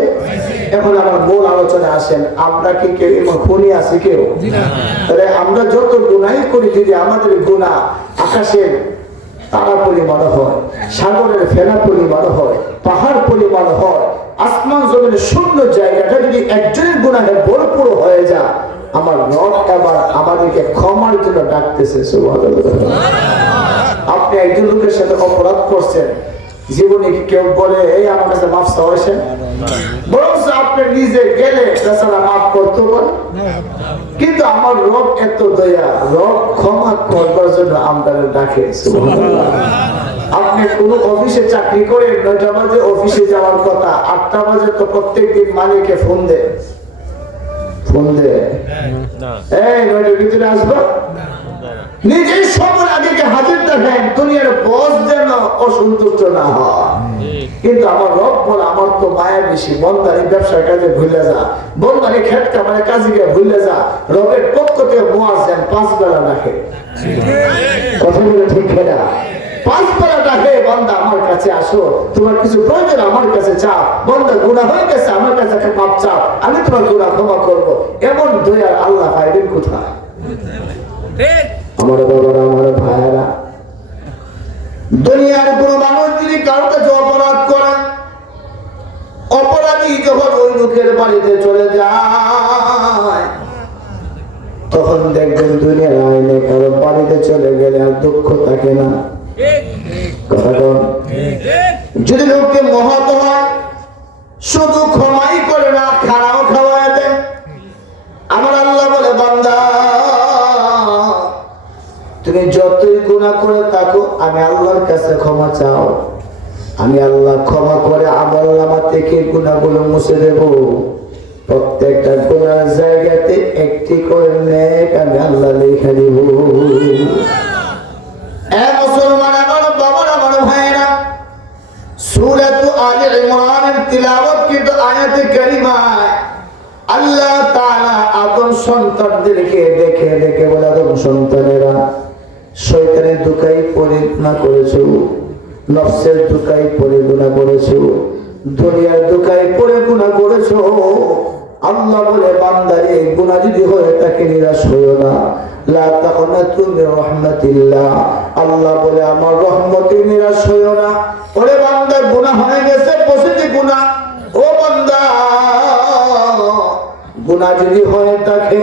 এখন আমার মূল আলোচনা আসেন, আমরা কি কেউ খুনি আছি কেউ? তাহলে আমরা যত গুনাই করি, যদি আমাদের গুনাহ আকাশের তারা পরিমাণ হয়, সাগরের ফেনা পরিমাণ হয়, পাহাড় পরিমাণ হয়, আসমান জমিনের শূন্য জায়গাটা যদি একজনের গুনাহে ভরপুর হয়ে যায়, আমার রব এবার আমাদেরকে ক্ষমার জন্য ডাকতেছে। আপনি একজন লোকের সাথে অপরাধ করছেন, জীবনে কেউ বলে এই আমার কাছে মাফ চাওয়াইছেন? বরং আপনি নিজে গেলে তাছাড়া মাফ করতে পারেন। কিন্তু আমার রব এত দয়া, রব ক্ষমা করবার জন্য আমরা ডাকে। আপনি কোন অফিসে চাকরি করে 9টা বাজে অফিসে যাওয়ার কথা, 8টা বাজে তো প্রত্যেকদিন মালিককে ফোন দে, এই 9টার ভিতরে আসবো। নিজের সবার আগে হাজির দেখেন, দুনিয়ার বস যেন অসন্তুষ্ট না হয়। কিন্তু আমার রব বলে আমার তো মায়া বেশি, বন্দারি ব্যবসার কাজে ভুলে যা, বন্দারি খেত কামারে কাজে গিয়ে ভুলে যা। রবের পক্ষ থেকে মুয়াজ্জিন 5 বেলা ডাকে, কথা বলে ঠিক না? 5 বেলা ডাকে, বান্দা আমার কাছে আসো, তোমার কিছু প্রয়োজন আমার কাছে চাও, বান্দা গুনাহ হয়ে গেছে আমার কাছে মাপ চাও, আমি তোমার গুনাহ ক্ষমা করবো। এমন দয়ার আল্লাহ পাইবেন কোথায়? আমার বাবারা, আমার ভাইয়েরা, দুনিয়ার কোন মানুষ যদি কারো কাছে অপরাধ করে, অপরাধী যখন ওই লোকের বাড়িতে চলে যায়, তখন দেখবেন দুনিয়ার আইনে কারো বাড়িতে চলে গেলে আর দুঃখ থাকে না। যদি লোককে মহৎ হয়, শুধু ক্ষমাই করে না, খানাও খাওয়ায় দেন। আমার আল্লাহ বলে বান্দা তুমি যতই গুনাহ করে থাকো, আমি আল্লাহর কাছে ক্ষমা চাও, আমি আল্লাহ ক্ষমা করে আমলনামা থেকে গুনাহগুলো মুছে দেব। প্রত্যেকটা গুনাহের জায়গাতে একটি করে নেক আমি আল্লাহ লিখে দিব। এ মুসলমান, আমার বাবার, আমার ভাইরা, সূরা আলে ইমরানের তিলাওয়াত কিন্তু আয়াতে কারিমায় আল্লাহ তাআলা আদম সন্তানদেরকে দেখে দেখে বলে, আদম সন্তানেরা, শয়তানের ধোঁকায় পড়ে গুনাহ করেছো, নফসের ধোঁকায় পড়ে গুনাহ করেছো, দুনিয়ার ধোঁকায় পড়ে গুনাহ করেছো। আল্লাহ বলে বান্দারে, গুনাহ যদি হয়ে থাকে নিরাশ হইও না, লা তাকনাতু মির রাহমাতিল্লাহ। আল্লাহ বলে আমার রহমতে নিরাশ হইও না। ওরে বান্দা, গুনাহ হয়ে গেছে, পজিটিভ গুনাহ, ও বান্দা গুনাহ যদি হয়ে থাকে,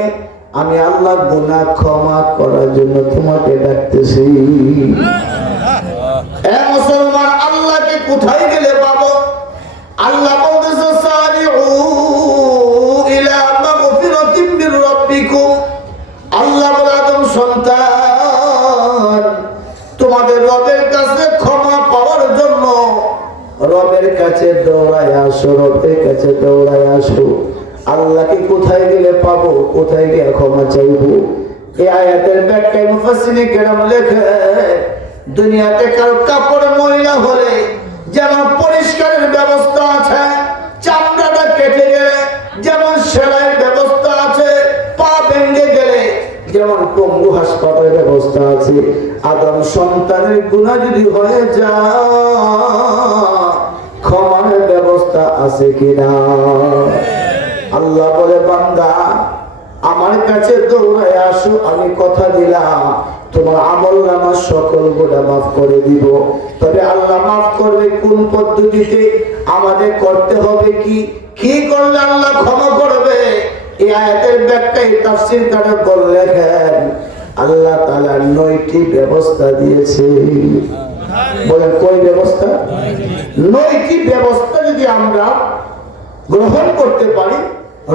আমি আল্লাহ গুনাহ ক্ষমা করার জন্য তোমাকে ডাকতেছি। এ মুসলমান, আল্লাহকে কোথায় গেলে পাবো? আল্লাহ বলতেছে সারিউ ইলা মাগফিরাতিম মির রাব্বিকুম। আল্লাহ বলে আদম সন্তান, তোমাদের রবের কাছে ক্ষমা পাওয়ার জন্য রবের কাছে দৌড়ায় আসো, রবের কাছে দৌড়ায় আসো। আল্লাহকে কোথায় গেলে পাবো, কোথায় গিয়ে ক্ষমা চাইবো? এই আয়াতের ব্যাখ্যায় মুফাসসিরিনে কেরাম লেখে, দুনিয়াতে কারো কাপড় ময়লা হলে যেমন পরিষ্কারের ব্যবস্থা আছে, চামড়াটা কেটে গেলে যেমন সেলাইয়ের ব্যবস্থা আছে, পা ভেঙে গেলে যেমন পঙ্গু হাসপাতালের ব্যবস্থা আছে, আদম সন্তানের গুনাহ যদি হয়ে যায়, ক্ষমার ব্যবস্থা আছে কিনা? আল্লাহ বলে বান্দা আমার কাছে দৌড়ায় আসো, আমি কথা দিলাম তোমার আমলনামার সকল গুনাহ মাফ করে দিব। তবে আল্লাহ মাফ করবে কোন পদ্ধতিতে, আমাদের করতে হবে কি, কি করলে আল্লাহ ক্ষমা করবে? এই আয়াতের ব্যাখ্যায় তাফসীরকাররা বলেন, আল্লাহ তাআলা 9টি ব্যবস্থা দিয়েছে। বলেন কয় ব্যবস্থা? 9টি ব্যবস্থা যদি আমরা গ্রহণ করতে পারি,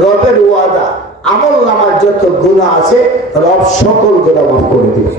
রবের ওয়াদা আমলনামার যত গুনাহ আছে রব সকল গুনাহ মাফ করে দিবে।